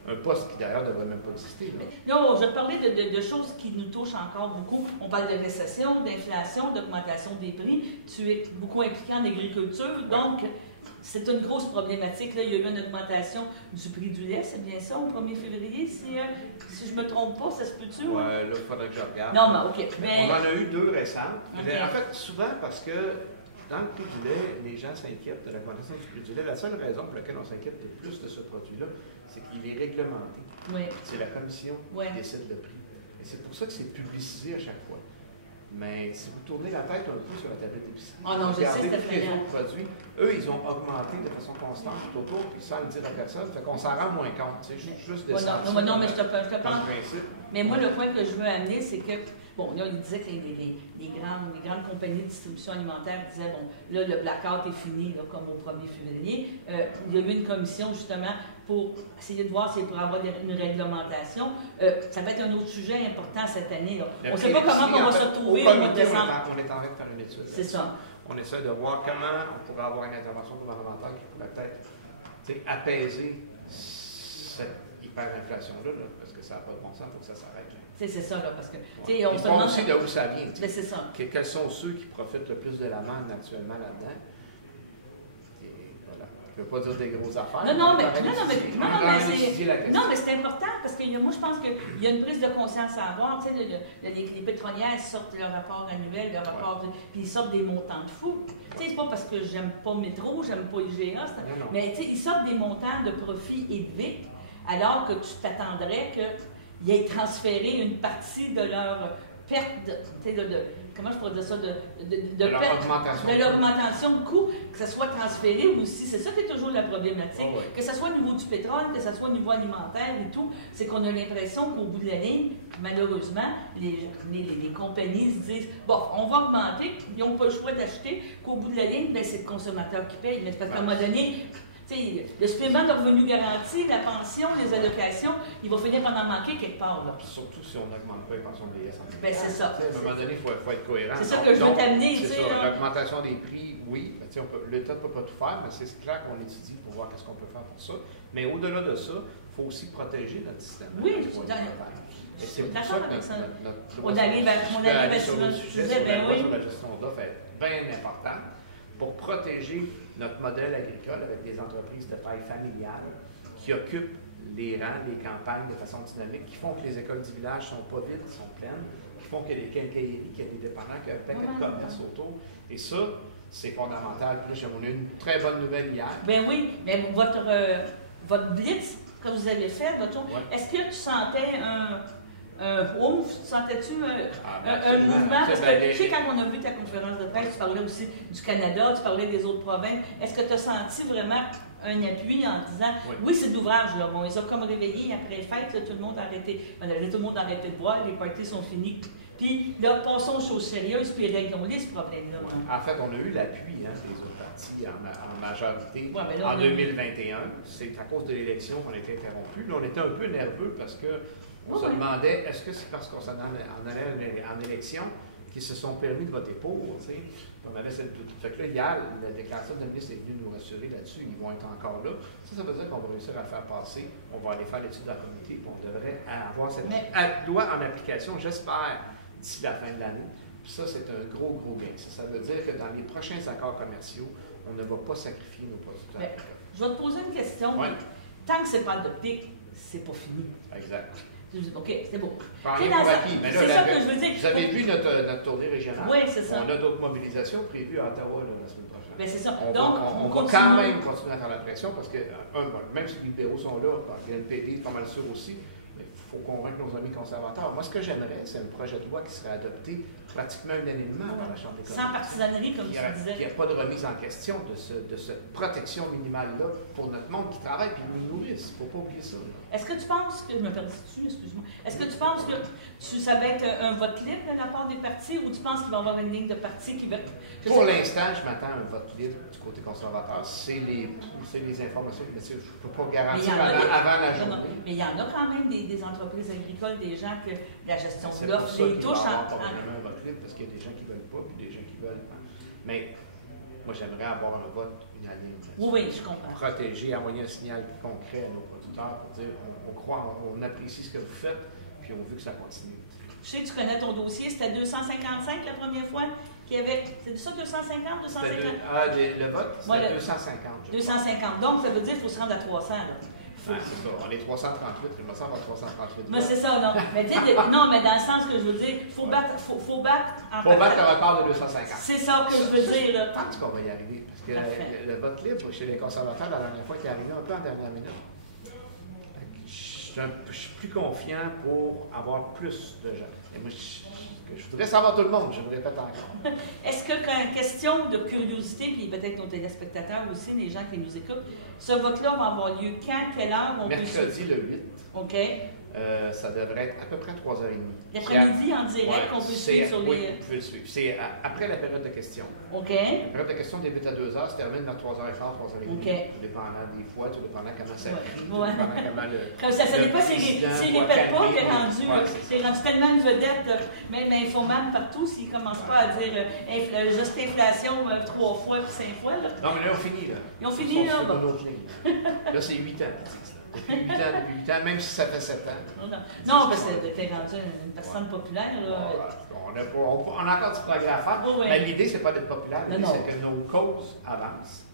Un poste qui d'ailleurs ne devrait même pas exister. Là, je vais parler de choses qui nous touchent encore beaucoup. On parle de récession, d'inflation, d'augmentation des prix. Tu es beaucoup impliqué en agriculture, donc c'est une grosse problématique. Là, il y a eu une augmentation du prix du lait, c'est bien ça, au 1er février, si je ne me trompe pas, ça se peut-tu? Oui, là, il faudrait que je regarde. Non, mais OK. Mais on en a eu 2 récentes. Okay. En fait, souvent parce que dans le prix du lait, les gens s'inquiètent de l'augmentation du prix du lait. La seule raison pour laquelle on s'inquiète le plus de ce produit-là, c'est qu'il est réglementé. Oui. C'est la commission qui décide le prix. Et c'est pour ça que c'est publicisé à chaque fois. Mais si vous tournez la tête un peu sur la tablette d'épicerie, regardez tous les autres produits, eux, ils ont augmenté de façon constante tout autour, puis sans le dire à personne, fait qu'on s'en rend moins compte. C'est juste des non, mais je te pense. Principe. Mais moi, le point que je veux amener, c'est que, bon, là, il disait que les grandes compagnies de distribution alimentaire disaient, bon, là, le blackout est fini, là, comme au 1er février. Il y a eu une commission, justement, pour essayer de voir s'il pourrait y avoir une réglementation. Ça va être un autre sujet important cette année. Là. On ne sait pas comment on va se retrouver au mois de décembre. On est en train de faire une étude. C'est ça. On essaie de voir comment on pourrait avoir une intervention gouvernementale qui pourrait peut-être apaiser cette hyperinflation-là, parce que ça n'a pas de bon sens, il faut que ça s'arrête. C'est ça, là, parce que... On se demande aussi de où ça vient. Mais c'est ça. Quels sont ceux qui profitent le plus de la manne actuellement là-dedans? Je ne veux pas dire des grosses affaires. Non, mais c'est important parce que moi, je pense qu'il y a une prise de conscience à avoir. Tu sais, les pétrolières sortent leur rapport annuel, puis ils sortent des montants de fous. Tu sais, c'est pas parce que j'aime pas Métro, j'aime pas IGA, mais tu sais, ils sortent des montants de profit élevés, alors que tu t'attendrais qu'ils aient transféré une partie de leur perte comment je pourrais dire ça, de l'augmentation de coûts, que ça soit transféré aussi. C'est ça qui est toujours la problématique. Oh oui. Que ce soit au niveau du pétrole, que ce soit au niveau alimentaire et tout, c'est qu'on a l'impression qu'au bout de la ligne, malheureusement, les compagnies se disent, bon, on va augmenter, ils n'ont pas le choix d'acheter, qu'au bout de la ligne, ben, c'est le consommateur qui paye. Mais parce qu'à un moment donné, le supplément de revenu garanti, la pension, les allocations, il va finir par en manquer quelque part. Là. Surtout si on n'augmente pas les pensions de vieillesse. Ben, c'est ça. À un moment donné, il faut être cohérent. C'est ça que je veux t'amener. L'augmentation des prix, oui. L'État ne peut pas tout faire, mais c'est clair qu'on étudie pour voir ce qu'on peut faire pour ça. Mais au-delà de ça, il faut aussi protéger notre système. Oui, et c'est pour ça que on arrive à sur le sujet sur la gestion d'offres est bien importante pour protéger notre modèle agricole avec des entreprises de taille familiale qui occupent les rangs, les campagnes de façon dynamique, qui font que les écoles du village ne sont pas vides, sont pleines, qui font qu'il y a des quincailleries, qu'il y a des dépendants, qu'il y a un paquet de commerce autour. Et ça, c'est fondamental. Puis on a eu une très bonne nouvelle hier. Ben oui, mais votre blitz que vous avez fait, est-ce que tu sentais sentais-tu un mouvement? Parce que tu sais, quand on a vu ta conférence de presse, tu parlais aussi du Canada, tu parlais des autres provinces. Est-ce que tu as senti vraiment un appui en disant, oui, c'est d'ouvrage, là. Bon, ils ont comme réveillé après les fêtes, là, tout le monde a arrêté. Tout le monde a arrêté de boire, les parties sont finies. Puis là, passons aux choses sérieuses, puis réglons-les ce problème-là. En fait, on a eu l'appui des autres partis en majorité en 2021. C'est à cause de l'élection qu'on a été interrompu. Là, on était un peu nerveux parce que on se demandait, est-ce que c'est parce qu'on s'en allait en élection qu'ils se sont permis de voter pour, tu sais? On avait cette doute. Fait que là, hier, la déclaration de ministre est venue nous rassurer là-dessus, ils vont être encore là. Ça veut dire qu'on va réussir à faire passer, on va aller faire l'étude de la communauté, puis on devrait avoir cette loi en application, j'espère, d'ici la fin de l'année. Puis ça, c'est un gros gain. Ça veut dire que dans les prochains accords commerciaux, on ne va pas sacrifier nos producteurs. Je vais te poser une question. Oui. Tant que c'est pas adopté, c'est pas fini. Exact. OK, c'est beau. C'est ça que je veux dire. Vous avez vu notre tournée régionale? Oui, c'est ça. On a d'autres mobilisations prévues à Ottawa la semaine prochaine. Bien, c'est ça. On va quand même continuer à faire la pression parce que, même si les libéraux sont là, le NPD est pas mal sûr aussi, mais il faut convaincre nos amis conservateurs. Moi, ce que j'aimerais, c'est un projet de loi qui serait adopté pratiquement unanimement par la Chambre des communes. Sans partisanerie, comme tu disais. Il n'y a pas de remise en question de cette protection minimale-là pour notre monde qui travaille et nous nourrisse. Il ne faut pas oublier ça. Est-ce que tu penses que, je me perds dessus, excuse-moi, est-ce que tu penses que ça va être un vote libre de la part des partis ou tu penses qu'il va y avoir une ligne de partis qui va... Pour l'instant, je m'attends à un vote libre du côté conservateur. C'est les informations que je ne peux pas garantir avant la journée. Mais il y en a quand même des entreprises agricoles, des gens que la gestion de l'offre les touche parce qu'il y a des gens qui ne veulent pas et des gens qui veulent. Mais moi, j'aimerais avoir un vote unanime. Oui, je comprends. Protéger, envoyer un signal concret à nos producteurs pour dire on croit, on apprécie ce que vous faites, puis on veut que ça continue. Je sais que tu connais ton dossier, c'était 255 la première fois qu'il y avait. C'est ça, 250, 250? Le vote, c'était 250. 250. Donc, ça veut dire qu'il faut se rendre à 300. C'est ça. On est 338, je me semble à 338. Mais c'est ça, non. Mais non, mais dans le sens que je veux dire, il faut battre en faut battre le record de 250. C'est ça que je veux dire. Là. Je pense qu'on va y arriver. Parce que le vote libre chez les conservateurs, la dernière fois, qui est arrivé un peu en dernière minute. Je suis plus confiant pour avoir plus de gens. Et moi, je voudrais savoir tout le monde, je me répète encore. Est-ce que, question de curiosité, puis peut-être nos téléspectateurs aussi, les gens qui nous écoutent, ce vote-là va avoir lieu quand, quelle heure? Mercredi le 8. OK. Ça devrait être à peu près 3h30. L'après-midi en direct, qu'on peut suivre sur les... Oui, vous pouvez le suivre. C'est après la période de questions. OK. La période de questions débute à 2h, se termine à 3h15, 3h30. OK. Tout dépendant des fois, tout dépendant comment ça crie, tout ouais. dépendant comment le... Comme ça ne pas, s'il répète pas, t'es rendu tellement une vedette, même informable partout, s'il ne commence pas à dire juste inflation 3 fois puis 5 fois. Là. Non, mais là, on finit. Là. Ils ont fini, là? Là, c'est 8 ans. Depuis 8 ans, même si ça fait 7 ans. Non, parce que t'es rendu une personne populaire. Là. On a encore du progrès à faire. Mais l'idée, c'est pas d'être populaire. L'idée, c'est que nos causes avancent.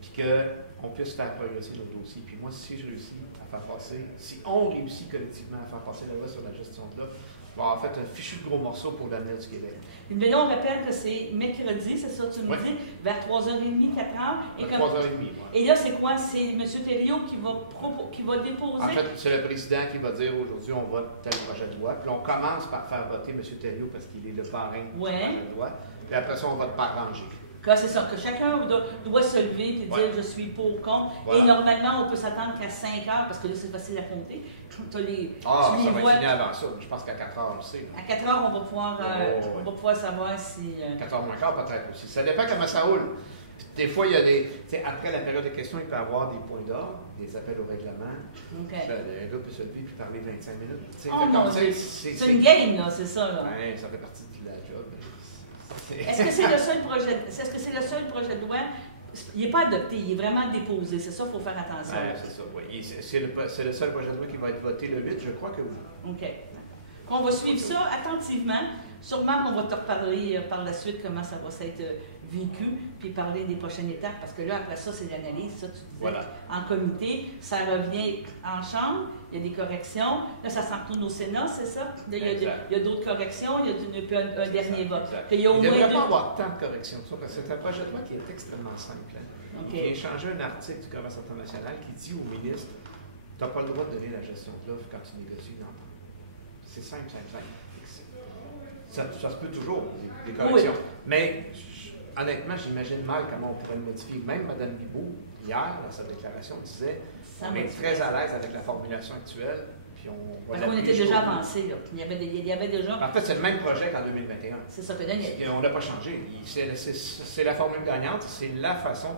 Puis qu'on puisse faire progresser nos dossiers. Puis moi, si je réussis à faire passer, si on réussit collectivement à faire passer la loi sur la gestion de l'offre, on va en fait un fichu de gros morceau pour l'avenir du Québec. Mais là, on rappelle que c'est mercredi, c'est ça, tu me dis, vers 3h30, 4h. 3h30, oui. Et là, c'est quoi? C'est M. Thériault qui va déposer? En fait, c'est le président qui va dire aujourd'hui, on vote tel projet de loi. Puis on commence par faire voter M. Thériault parce qu'il est le parrain du projet de loi. Puis après ça, on vote par rangée. C'est ça, que chacun doit se lever et dire je suis pour ou contre. Voilà. Et normalement, on peut s'attendre qu'à 5 heures, parce que là, c'est facile à compter. Ça va être fini avant ça. Je pense qu'à 4 heures, on le sait. À 4 heures, on va pouvoir savoir si... 4 heures moins quart, peut-être aussi. Ça dépend comment ça roule. Des fois, il y a des... Après la période de questions, il peut y avoir des points d'ordre, des appels au règlement. Okay. Un gars peut se lever et parler 25 minutes. Non, c'est une game, là, c'est ça. Oui, ça fait partie de la job. Est-ce que c'est le seul projet de loi? Il n'est pas adopté, il est vraiment déposé. C'est ça, il faut faire attention. C'est ça, oui. C'est le seul projet de loi qui va être voté le 8, je crois que oui. OK. On va suivre ça attentivement. Sûrement qu'on va te reparler par la suite comment ça va s'être vécu, puis parler des prochaines étapes, parce que là, après ça, c'est l'analyse, ça, tu disais, en comité. Ça revient en chambre, il y a des corrections. Là, ça s'en retourne au Sénat, c'est ça? Là, il y a d'autres corrections, il y a un dernier vote. Il ne devrait pas avoir tant de corrections que ça, parce que c'est un projet de loi qui est extrêmement simple. Il vient changer un article du commerce international qui dit au ministre, tu n'as pas le droit de donner la gestion de l'offre quand tu négocies une entente. C'est simple, simple. Ça se peut toujours, des corrections. Mais honnêtement, j'imagine mal comment on pourrait le modifier. Même Mme Guilbeault, hier, dans sa déclaration, disait on est très à l'aise avec la formulation actuelle. Puis on était déjà avancé. Là. Il y avait déjà... En fait, c'est le même projet qu'en 2021. C'est ça que là, on n'a pas changé. C'est la formule gagnante. C'est la façon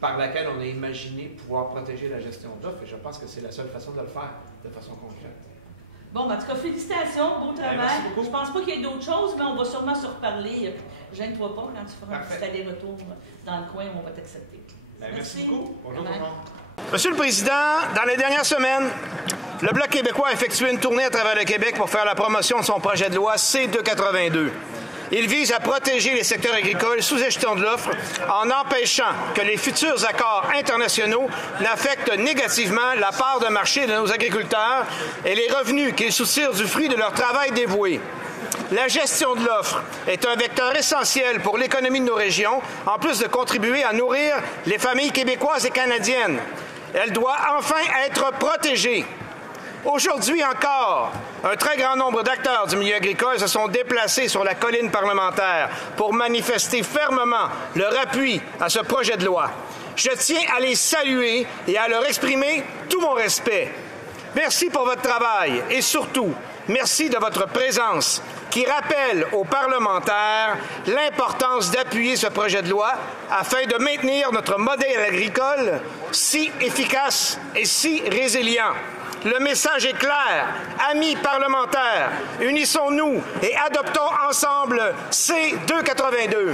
par laquelle on a imaginé pouvoir protéger la gestion d'offres. Et je pense que c'est la seule façon de le faire de façon concrète. Bon, en tout cas, félicitations, beau travail. Je pense pas qu'il y ait d'autres choses, mais on va sûrement se reparler. Gêne-toi pas quand tu feras un petit aller-retour dans le coin où on va t'accepter. Merci beaucoup. Bonjour. Monsieur le Président, dans les dernières semaines, le Bloc québécois a effectué une tournée à travers le Québec pour faire la promotion de son projet de loi C-282. Il vise à protéger les secteurs agricoles sous gestion de l'offre en empêchant que les futurs accords internationaux n'affectent négativement la part de marché de nos agriculteurs et les revenus qu'ils soutirent du fruit de leur travail dévoué. La gestion de l'offre est un vecteur essentiel pour l'économie de nos régions, en plus de contribuer à nourrir les familles québécoises et canadiennes. Elle doit enfin être protégée. Aujourd'hui encore, un très grand nombre d'acteurs du milieu agricole se sont déplacés sur la colline parlementaire pour manifester fermement leur appui à ce projet de loi. Je tiens à les saluer et à leur exprimer tout mon respect. Merci pour votre travail et surtout, merci de votre présence qui rappelle aux parlementaires l'importance d'appuyer ce projet de loi afin de maintenir notre modèle agricole si efficace et si résilient. Le message est clair. Amis parlementaires, unissons-nous et adoptons ensemble C-282.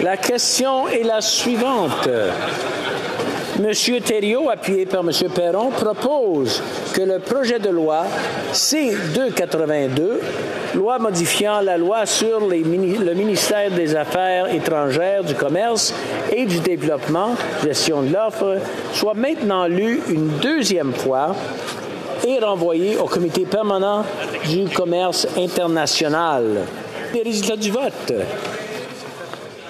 La question est la suivante. M. Thériault, appuyé par M. Perron, propose que le projet de loi C-282, loi modifiant la loi sur le ministère des Affaires étrangères, du Commerce et du Développement, gestion de l'offre, soit maintenant lu une deuxième fois et renvoyé au Comité permanent du commerce international. Les résultats du vote.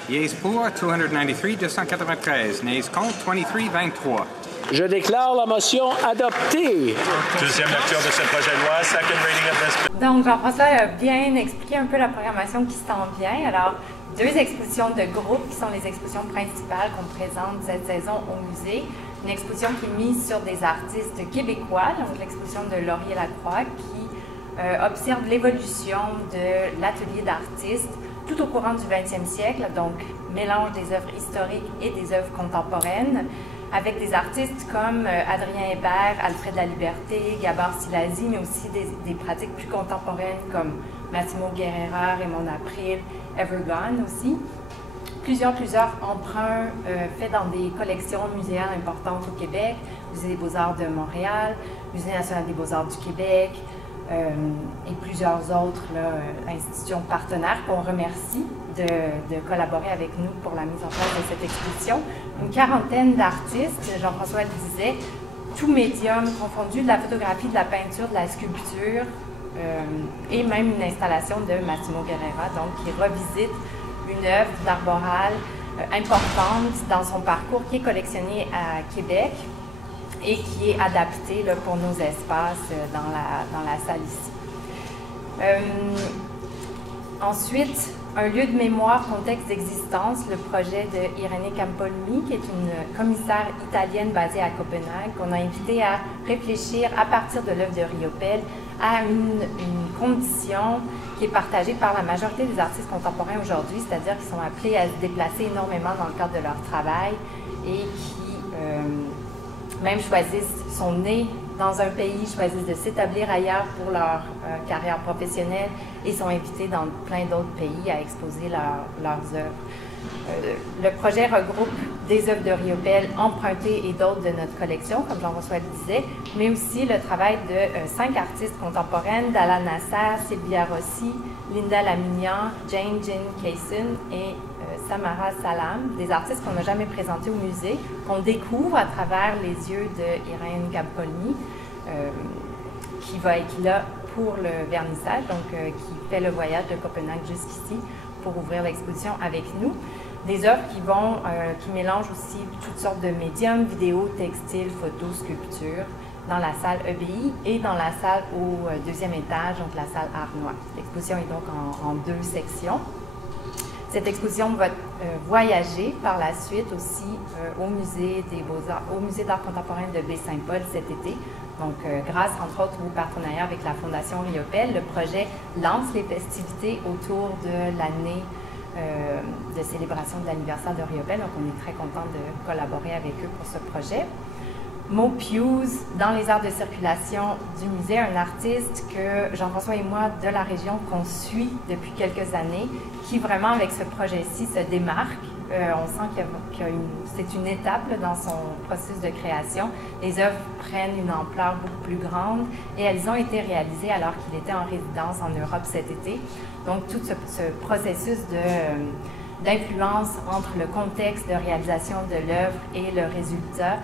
Yeas pour 293, 293. Nays contre 23. Je déclare la motion adoptée. Deuxième lecture de ce projet de loi. Second reading of this bill. Donc, Jean-François a bien expliqué un peu la programmation qui s'en vient. Alors, 2 expositions de groupe qui sont les expositions principales qu'on présente cette saison au musée. Une exposition qui est mise sur des artistes québécois, donc l'exposition de Laurier Lacroix, qui observe l'évolution de l'atelier d'artistes tout au courant du 20e siècle, donc mélange des œuvres historiques et des œuvres contemporaines, avec des artistes comme Adrien Hébert, Alfred Laliberté, Gabor Szilasi, mais aussi des pratiques plus contemporaines comme Massimo Guerrera, Raymond April, Evergone aussi. Plusieurs emprunts faits dans des collections muséales importantes au Québec, Musée des Beaux-Arts de Montréal, Musée national des Beaux-Arts du Québec, et plusieurs autres institutions partenaires qu'on remercie de collaborer avec nous pour la mise en place de cette exposition. Une quarantaine d'artistes, Jean-François le disait, tout médium confondu, de la photographie, de la peinture, de la sculpture, et même une installation de Massimo Guerrera, donc qui revisite une œuvre d'arboral importante dans son parcours, qui est collectionnée à Québec et qui est adapté là, pour nos espaces dans la salle ici. Ensuite, un lieu de mémoire, contexte d'existence, le projet de Irene Campolmi, qui est une commissaire italienne basée à Copenhague, qu'on a invité à réfléchir à partir de l'œuvre de Riopelle à une condition qui est partagée par la majorité des artistes contemporains aujourd'hui, c'est-à-dire qu'ils sont appelés à se déplacer énormément dans le cadre de leur travail et qui même sont nés dans un pays, choisissent de s'établir ailleurs pour leur carrière professionnelle et sont invités dans plein d'autres pays à exposer leurs œuvres. Le projet regroupe des œuvres de Riopelle empruntées et d'autres de notre collection, comme Jean-François le disait, mais aussi le travail de 5 artistes contemporaines, Dalla Nasser, Sylvia Rossi, Linda Lamignan, Jane Kaysen et Samara Salam, des artistes qu'on n'a jamais présentés au musée, qu'on découvre à travers les yeux de Irene Campolmi, qui va être là pour le vernissage, donc qui fait le voyage de Copenhague jusqu'ici pour ouvrir l'exposition avec nous. Des œuvres qui mélangent aussi toutes sortes de médiums, vidéo, textile, photo, sculpture, dans la salle EBI et dans la salle au 2e étage, donc la salle Arnois. L'exposition est donc en 2 sections. Cette exposition va voyager par la suite aussi au Musée des Beaux-Arts, au Musée d'art contemporain de Baie-Saint-Paul cet été. Donc, grâce, entre autres, au partenariat avec la Fondation Riopelle, le projet lance les festivités autour de l'année de célébration de l'anniversaire de Riopelle. Donc, on est très content de collaborer avec eux pour ce projet. Mo Pius, dans les arts de circulation du musée, un artiste que Jean-François et moi de la région qu'on suit depuis quelques années, qui vraiment avec ce projet-ci se démarque. On sent que c'est une étape là, dans son processus de création. Les œuvres prennent une ampleur beaucoup plus grande et elles ont été réalisées alors qu'il était en résidence en Europe cet été. Donc tout ce processus d'influence entre le contexte de réalisation de l'œuvre et le résultat,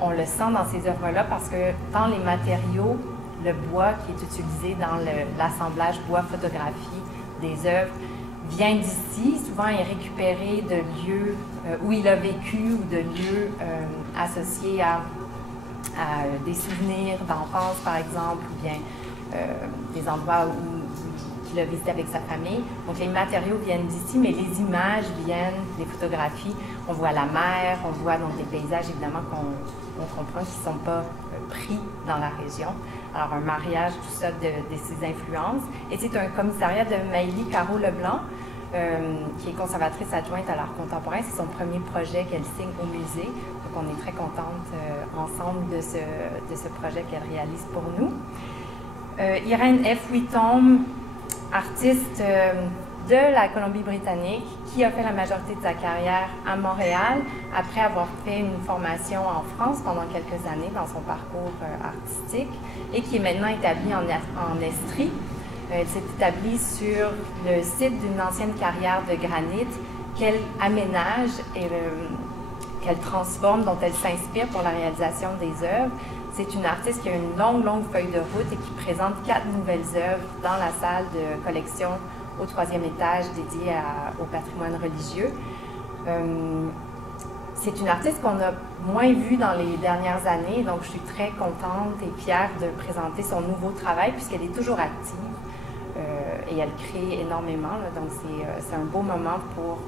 on le sent dans ces œuvres-là parce que tant les matériaux le bois qui est utilisé dans l'assemblage bois-photographie des œuvres vient d'ici. Souvent est récupéré de lieux où il a vécu ou de lieux associés à des souvenirs d'enfance, par exemple, ou bien des endroits où il a visité avec sa famille. Donc les matériaux viennent d'ici, mais les images viennent, les photographies. On voit la mer, on voit donc des paysages, évidemment, qu'on comprend qui ne sont pas pris dans la région. Alors un mariage, tout ça, de ces influences. Et c'est un commissariat de Maëlie Caro-Leblanc, qui est conservatrice adjointe à l'art contemporain. C'est son premier projet qu'elle signe au musée. Donc on est très contente ensemble de ce projet qu'elle réalise pour nous. Irène F. Huitombe, artiste de la Colombie-Britannique, qui a fait la majorité de sa carrière à Montréal, après avoir fait une formation en France pendant quelques années dans son parcours artistique, et qui est maintenant établie en Estrie. Elle s'est établie sur le site d'une ancienne carrière de granit qu'elle aménage et qu'elle transforme, dont elle s'inspire pour la réalisation des œuvres. C'est une artiste qui a une longue feuille de route et qui présente 4 nouvelles œuvres dans la salle de collection au 3e étage dédiée au patrimoine religieux. C'est une artiste qu'on a moins vue dans les dernières années, donc je suis très contente et fière de présenter son nouveau travail puisqu'elle est toujours active et elle crée énormément, là, donc c'est un beau moment pour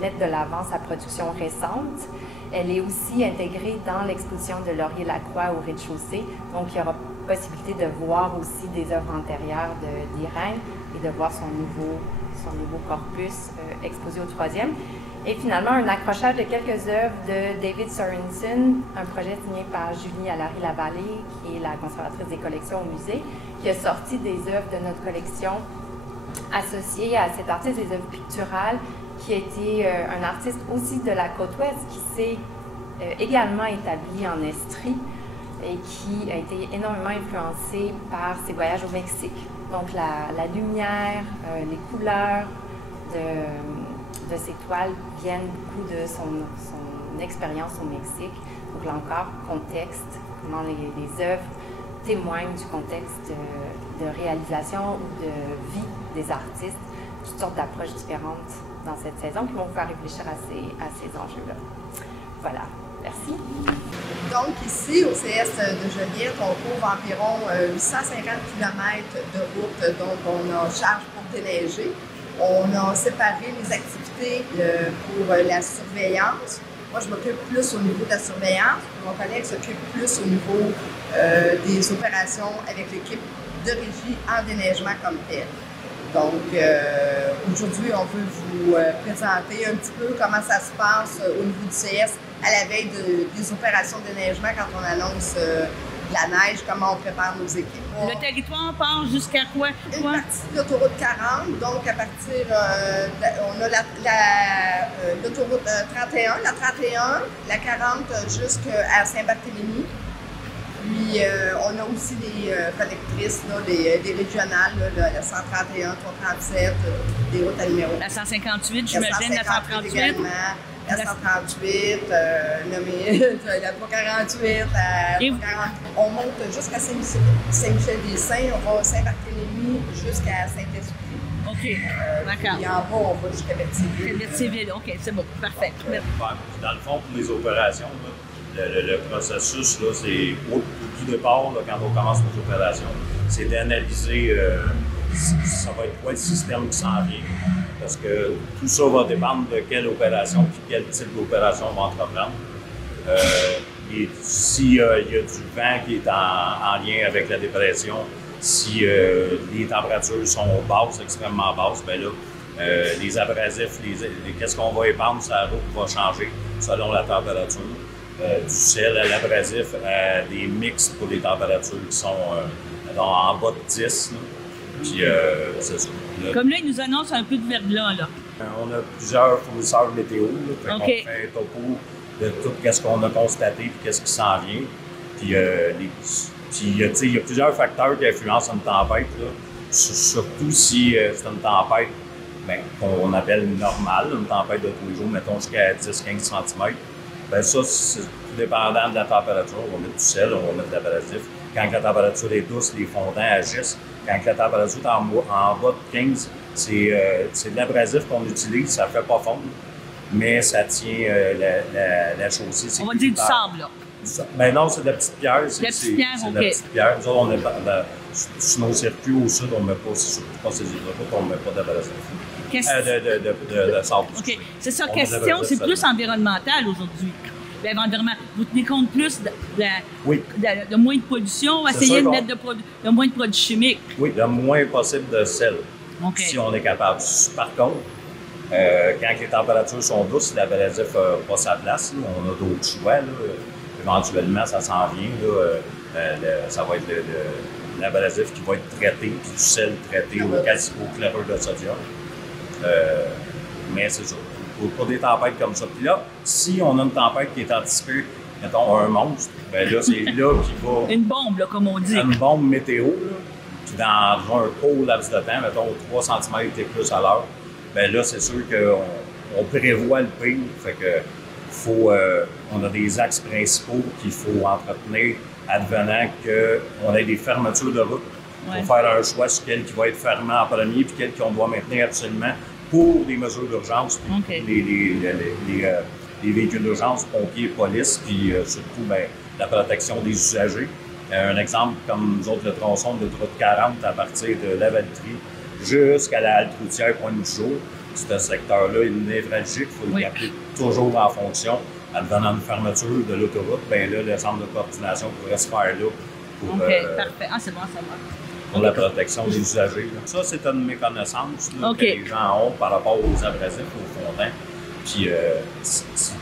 mettre de l'avant sa production récente. Elle est aussi intégrée dans l'exposition de Laurier-Lacroix au rez-de-chaussée, donc il y aura possibilité de voir aussi des œuvres antérieures d'Irène et de voir son nouveau corpus exposé au 3e. Et finalement, un accrochage de quelques œuvres de David Sorensen, un projet signé par Julie Allary-Lavallée, qui est la conservatrice des collections au musée, qui a sorti des œuvres de notre collection associées à cet artiste des œuvres picturales, qui a été un artiste aussi de la côte ouest, qui s'est également établi en Estrie et qui a été énormément influencé par ses voyages au Mexique. Donc la lumière, les couleurs de ses toiles viennent beaucoup de son expérience au Mexique. Donc là encore, contexte, comment les œuvres témoignent du contexte de réalisation ou de vie des artistes, toutes sortes d'approches différentes dans cette saison qui vont vous faire réfléchir à ces enjeux-là. Voilà, merci. Donc ici, au CS de Joliette, on couvre environ 850 km de route, donc on a charge pour déneiger. On a séparé les activités pour la surveillance. Moi, je m'occupe plus au niveau de la surveillance. Mon collègue s'occupe plus au niveau des opérations avec l'équipe de régie en déneigement comme tel. Donc, aujourd'hui, on veut vous présenter un petit peu comment ça se passe au niveau du CS à la veille des opérations de déneigement quand on annonce la neige, comment on prépare nos équipes. Le territoire part jusqu'à quoi? Une partie de l'autoroute 40, donc à partir, on a l'autoroute 31, la 31, la 40 jusqu'à Saint-Barthélemy. Puis on a aussi des collectrices, là, des régionales, là, la 131, 337, des routes à numéro. La 158, j'imagine, la 138. Également. La 138, la 348, on monte jusqu'à Saint-Michel-des-Saints, on va à Saint-Barthélemy jusqu'à Saint-Esprit. OK, d'accord. Et en bas, on va jusqu'à Berthierville. Berthierville, OK, c'est bon, parfait. Dans le fond, pour les opérations, là, le processus, c'est au tout départ, là, quand on commence nos opérations, c'est d'analyser ça va être quoi le système qui s'en vient. Parce que tout ça va dépendre de quelle opération et quel type d'opération on va entreprendre. Et s'il y a du vent qui est en lien avec la dépression, si les températures sont basses, extrêmement basses, bien là, les abrasifs, qu'est-ce qu'on va épandre sur la route va changer selon la température. Du sel à l'abrasif à des mix pour les températures qui sont en bas de 10. Là. Puis, c'est ça. Comme là, ils nous annoncent un peu de verglas, là. On a plusieurs fournisseurs météo. Là, OK. On fait un topo de tout ce qu'on a constaté et qu'est-ce qui s'en vient. Puis, il y a plusieurs facteurs qui influencent une tempête. Là. Surtout si c'est une tempête qu'on appelle normale, une tempête de tous les jours, mettons jusqu'à 10-15 cm. Bien, ça, c'est tout dépendant de la température. On va mettre du sel, on va mettre de l'abrasif. Quand la température est douce, les fondants agissent. Quand la température est en bas de 15, c'est de l'abrasif qu'on utilise, ça ne fait pas fondre, mais ça tient la chaussée. On va dire du sable, là. Ben non, c'est de la petite pierre. C'est de la petite pierre, OK. De la petite pierre. Nous autres, on est sur nos circuits au sud, on ne met pas, surtout pas ces hydropotes, on ne met pas d'abrasif. De sable. OK. C'est ça, question, c'est plus environnemental aujourd'hui. L'environnement, vous tenez compte plus de moins de pollution, essayez de mettre de moins de produits chimiques. Oui, le moins possible de sel, si on est capable. Par contre, quand les températures sont douces, l'abrasif n'a pas sa place. Là, on a d'autres choix. Là. Éventuellement, ça s'en vient. Là, ça va être l'abrasif qui va être traité, puis du sel traité au chlorure de sodium. Mais c'est ça. Pour des tempêtes comme ça. Puis là, si on a une tempête qui est anticipée, mettons un monstre, ben là, c'est là qu'il va... Une bombe, là, comme on dit. Une bombe météo, là, puis dans un court laps de temps, mettons 3 cm et plus à l'heure, ben là, c'est sûr qu'on prévoit le pire. Fait que on a des axes principaux qu'il faut entretenir advenant qu'on ait des fermetures de route. Il faut faire un choix sur quel qui va être fermé en premier puis quel qu'on doit maintenir absolument pour les mesures d'urgence, puis les véhicules d'urgence, pompiers, police, puis surtout la protection des usagers. Un exemple, comme nous autres, le tronçon de route 40 à partir de la Valtrie jusqu'à la halte routière Pointe-du-Jour, ce secteur-là est névralgique, il faut le garder toujours en fonction. Advenant une fermeture de l'autoroute, bien là, le centre de coordination pourrait se faire là pour, parfait. Ah, c'est bon, ça va. Pour la protection des usagers. Là. Ça, c'est une méconnaissance là, que les gens ont par rapport aux abrasifs, aux fondants. Puis,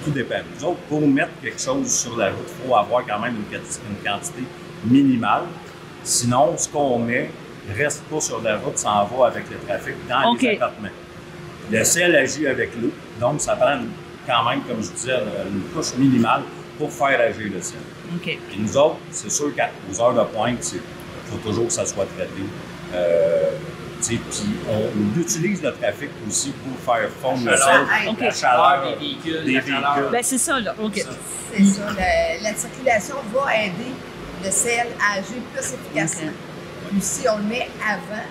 tout dépend. Nous autres, pour mettre quelque chose sur la route, il faut avoir quand même une quantité minimale. Sinon, ce qu'on met ne reste pas sur la route, s'en va avec le trafic dans les appartements. Le sel agit avec l'eau, donc ça prend quand même, comme je disais, une couche minimale pour faire agir le sel. Et nous autres, c'est sûr qu'aux heures de pointe, il faut toujours que ça soit traité. Puis on utilise le trafic aussi pour faire fondre le sel, la chaleur des véhicules. Ben, c'est ça, là. C'est ça. La circulation va aider le sel à agir plus efficacement. Puis si on le met avant,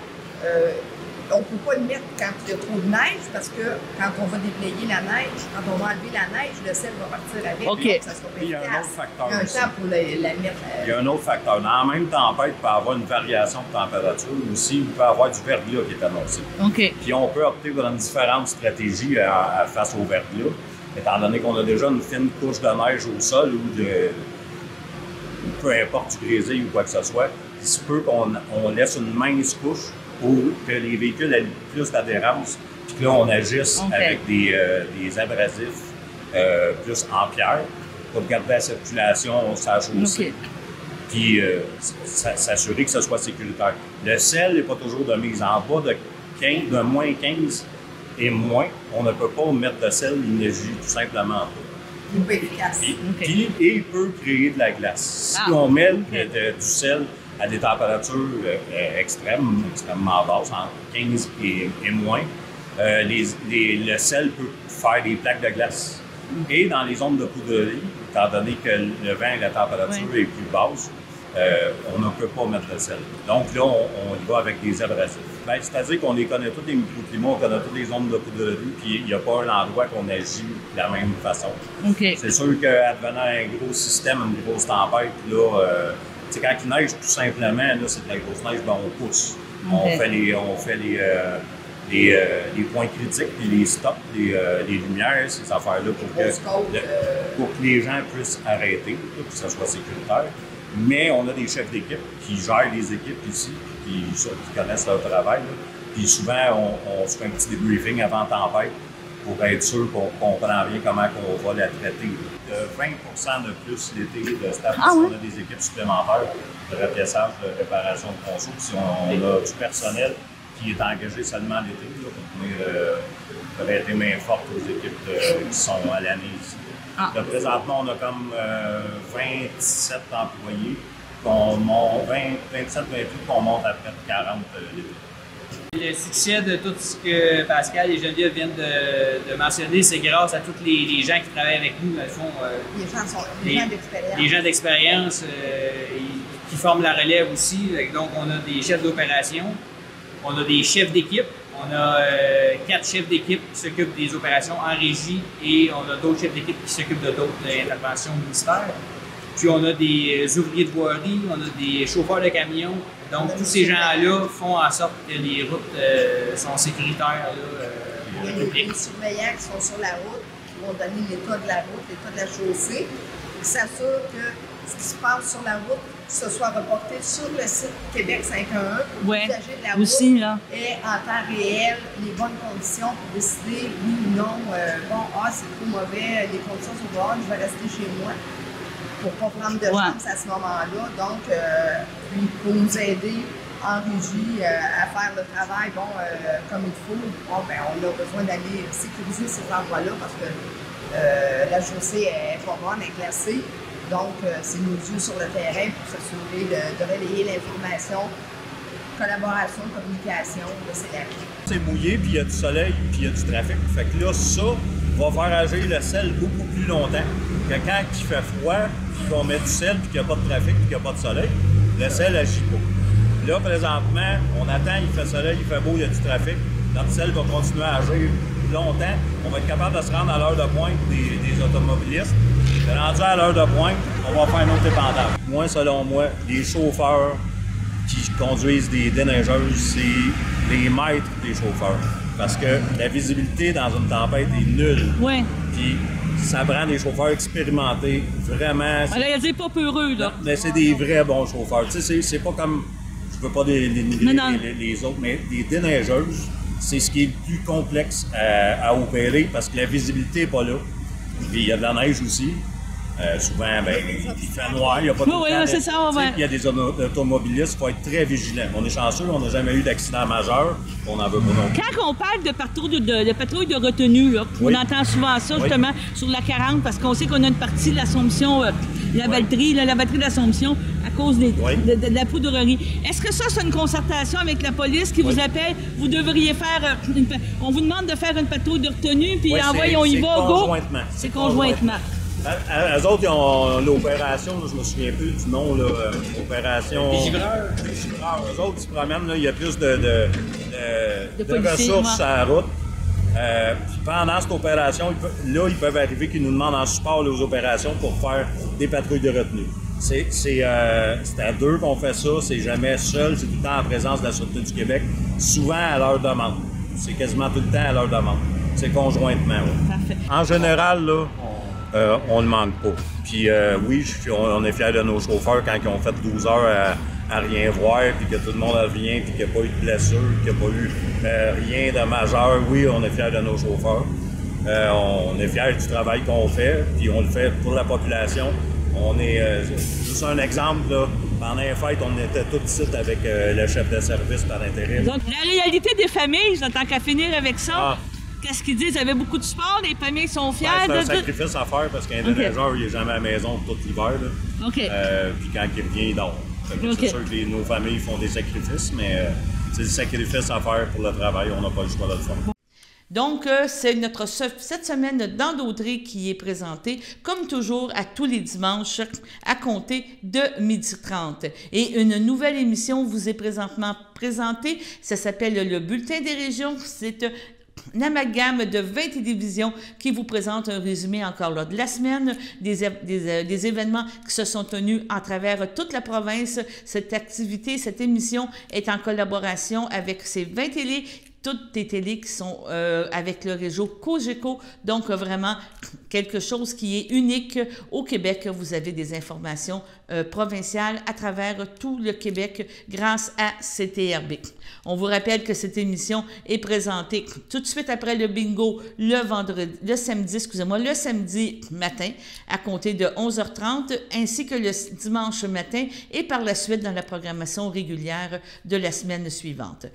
on ne peut pas le mettre quand il y a trop de neige parce que quand on va déblayer la neige, quand on va enlever la neige, le sel va partir avec. Donc ça sera pas efficace. Il y a un autre facteur. Il y a un temps pour la mettre. Il y a un autre facteur. Dans la même tempête, il peut y avoir une variation de température. Aussi, il peut y avoir du verglas qui est annoncé. Puis on peut opter pour une différente stratégie face au verglas, étant donné qu'on a déjà une fine couche de neige au sol ou peu importe du grésil ou quoi que ce soit. Il se peut qu'on laisse une mince couche pour que les véhicules aient plus d'adhérence, puis que là, on agisse avec des abrasifs plus en pierre pour garder la circulation sur la chaussée. Puis s'assurer que ce soit sécuritaire. Le sel n'est pas toujours de mise. En bas de moins 15 et moins, on ne peut pas mettre de sel, il n'agit tout simplement pas. Il peut être efficace. Et il peut créer de la glace. Si on met du sel à des températures extrêmement basses, entre 15 et moins, le sel peut faire des plaques de glace. Et dans les zones de poudrerie, étant donné que le vent et la température est plus basse, on ne peut pas mettre de sel. Donc là, on y va avec des abrasifs. C'est-à-dire qu'on les connaît tous les microclimats, on connaît toutes les zones de poudrerie, puis il n'y a pas un endroit qu'on agit de la même façon. C'est sûr qu'advenant un gros système, une grosse tempête, là, quand il neige, tout simplement, là, c'est de la grosse neige, ben, on pousse. On fait les points critiques, puis les stops, les lumières, ces affaires-là, pour que les gens puissent arrêter, là, que ça soit sécuritaire. Mais on a des chefs d'équipe qui gèrent les équipes ici, qui connaissent leur travail. Là. Puis souvent, on se fait un petit débriefing avant tempête pour être sûr qu'on comprend bien comment on va la traiter. De 20% de plus l'été de staff, on a des équipes supplémentaires de replaçage, de réparation de conso. Si on a du personnel qui est engagé seulement l'été pour venir prêter main forte aux équipes qui sont à l'année ici. Là, présentement, on a comme 27 employés, 27-28 qu'on monte à près de 40 l'été. Le succès de tout ce que Pascal et Geneviève viennent de mentionner, c'est grâce à tous les gens qui travaillent avec nous, dans le fond. Les gens d'expérience. Les gens d'expérience, qui forment la relève aussi. Donc, on a des chefs d'opération, on a des chefs d'équipe, on a 4 chefs d'équipe qui s'occupent des opérations en régie et on a d'autres chefs d'équipe qui s'occupent de d'autres interventions ministérielles. Puis on a des ouvriers de voirie, on a des chauffeurs de camions. Donc, tous ces gens-là font en sorte que les routes sont sécuritaires pour le public. Les surveillants qui sont sur la route, qui vont donner l'état de la route, l'état de la chaussée, qui s'assurent que ce qui se passe sur la route se soit reporté sur le site Québec 511 pour l'usager de la route aussi, là. et en temps réel les bonnes conditions pour décider oui ou non, c'est trop mauvais, les conditions sont bonnes, je vais rester chez moi pour ne pas prendre de chance à ce moment-là. Donc, puis pour nous aider en régie à faire le travail comme il faut, on a besoin d'aller sécuriser ces endroits-là parce que la chaussée est pas bonne, elle est glacée. Donc, c'est nos yeux sur le terrain pour s'assurer de relayer l'information, collaboration, communication de ces lacs. C'est mouillé, puis il y a du soleil, puis il y a du trafic. Fait que là, ça va faire agir le sel beaucoup plus longtemps que quand il fait froid, puis qu'on met du sel, puis qu'il n'y a pas de trafic, puis qu'il n'y a pas de soleil. Le sel n'agit pas. Là, présentement, on attend, il fait soleil, il fait beau, il y a du trafic. Notre sel va continuer à agir longtemps. On va être capable de se rendre à l'heure de pointe des automobilistes. Rendu à l'heure de pointe, on va faire un autre épandage. Moi, selon moi, les chauffeurs qui conduisent des déneigeuses, c'est les maîtres des chauffeurs. Parce que la visibilité dans une tempête est nulle. Oui. Puis ça prend des chauffeurs expérimentés, vraiment. Alors, il y a pas peureux, là. Mais c'est des vrais bons chauffeurs. Tu sais, c'est pas comme, je veux pas dénigrer les autres, mais des déneigeuses, c'est ce qui est le plus complexe à opérer parce que la visibilité n'est pas là. Puis il y a de la neige aussi. Souvent, il fait noir, il n'y a pas de c'est ça, il y a des automobilistes, il faut être très vigilant. On est chanceux, on n'a jamais eu d'accident majeur, on n'en veut pas non plus. Quand on parle de patrouille de retenue, là, on entend souvent ça justement sur la 40 parce qu'on sait qu'on a une partie de l'Assomption, la batterie de l'Assomption à cause de la poudrerie. Est-ce que ça, c'est une concertation avec la police qui vous appelle? Vous devriez faire, on vous demande de faire une patrouille de retenue, puis envoyez, on y va, go! C'est conjointement. Eux autres, ils ont l'opération, je me souviens plus du nom, opération... Les givreurs. Les givreurs. Eux autres, ils se promènent, là, il y a plus de ressources sur la route. Puis pendant cette opération, ils peuvent arriver qu'ils nous demandent en support aux opérations pour faire des patrouilles de retenue. C'est à deux qu'on fait ça, c'est jamais seul, c'est tout le temps en présence de la Sûreté du Québec, souvent à leur demande. C'est quasiment tout le temps à leur demande. C'est conjointement, Parfait. En général, là, on ne manque pas. Puis oui, on est fiers de nos chauffeurs quand ils ont fait 12 heures à rien voir, puis que tout le monde revient, puis qu'il n'y a pas eu de blessure, qu'il n'y a pas eu rien de majeur. Oui, on est fiers de nos chauffeurs. On est fiers du travail qu'on fait, puis on le fait pour la population. On est, juste un exemple, là, pendant les fêtes, on était tous ici avec le chef de service par intérim. Donc, la réalité des familles, tant qu'à finir avec ça, qu'est-ce qu'ils disent? Ils avaient beaucoup de sport, les familles sont fiers c'est un sacrifice à faire parce qu'un déneigeur, il n'est jamais à la maison tout l'hiver. Puis quand il revient, il dort. C'est sûr que nos familles font des sacrifices, mais c'est des sacrifices à faire pour le travail. On n'a pas le choix de le faire. Donc, c'est cette semaine dans Daudraye qui est présentée, comme toujours, à tous les dimanches, à compter de 12h30. Et une nouvelle émission vous est présentement présentée. Ça s'appelle le Bulletin des régions. C'est un amalgame de 20 télévisions qui vous présente un résumé encore là de la semaine, des événements qui se sont tenus à travers toute la province. Cette activité, cette émission est en collaboration avec ces 20 télés, toutes les télés qui sont avec le réseau Cogeco. Donc, vraiment, quelque chose qui est unique au Québec. Vous avez des informations provinciales à travers tout le Québec grâce à CTRB. On vous rappelle que cette émission est présentée tout de suite après le bingo le samedi matin à compter de 11h30 ainsi que le dimanche matin et par la suite dans la programmation régulière de la semaine suivante.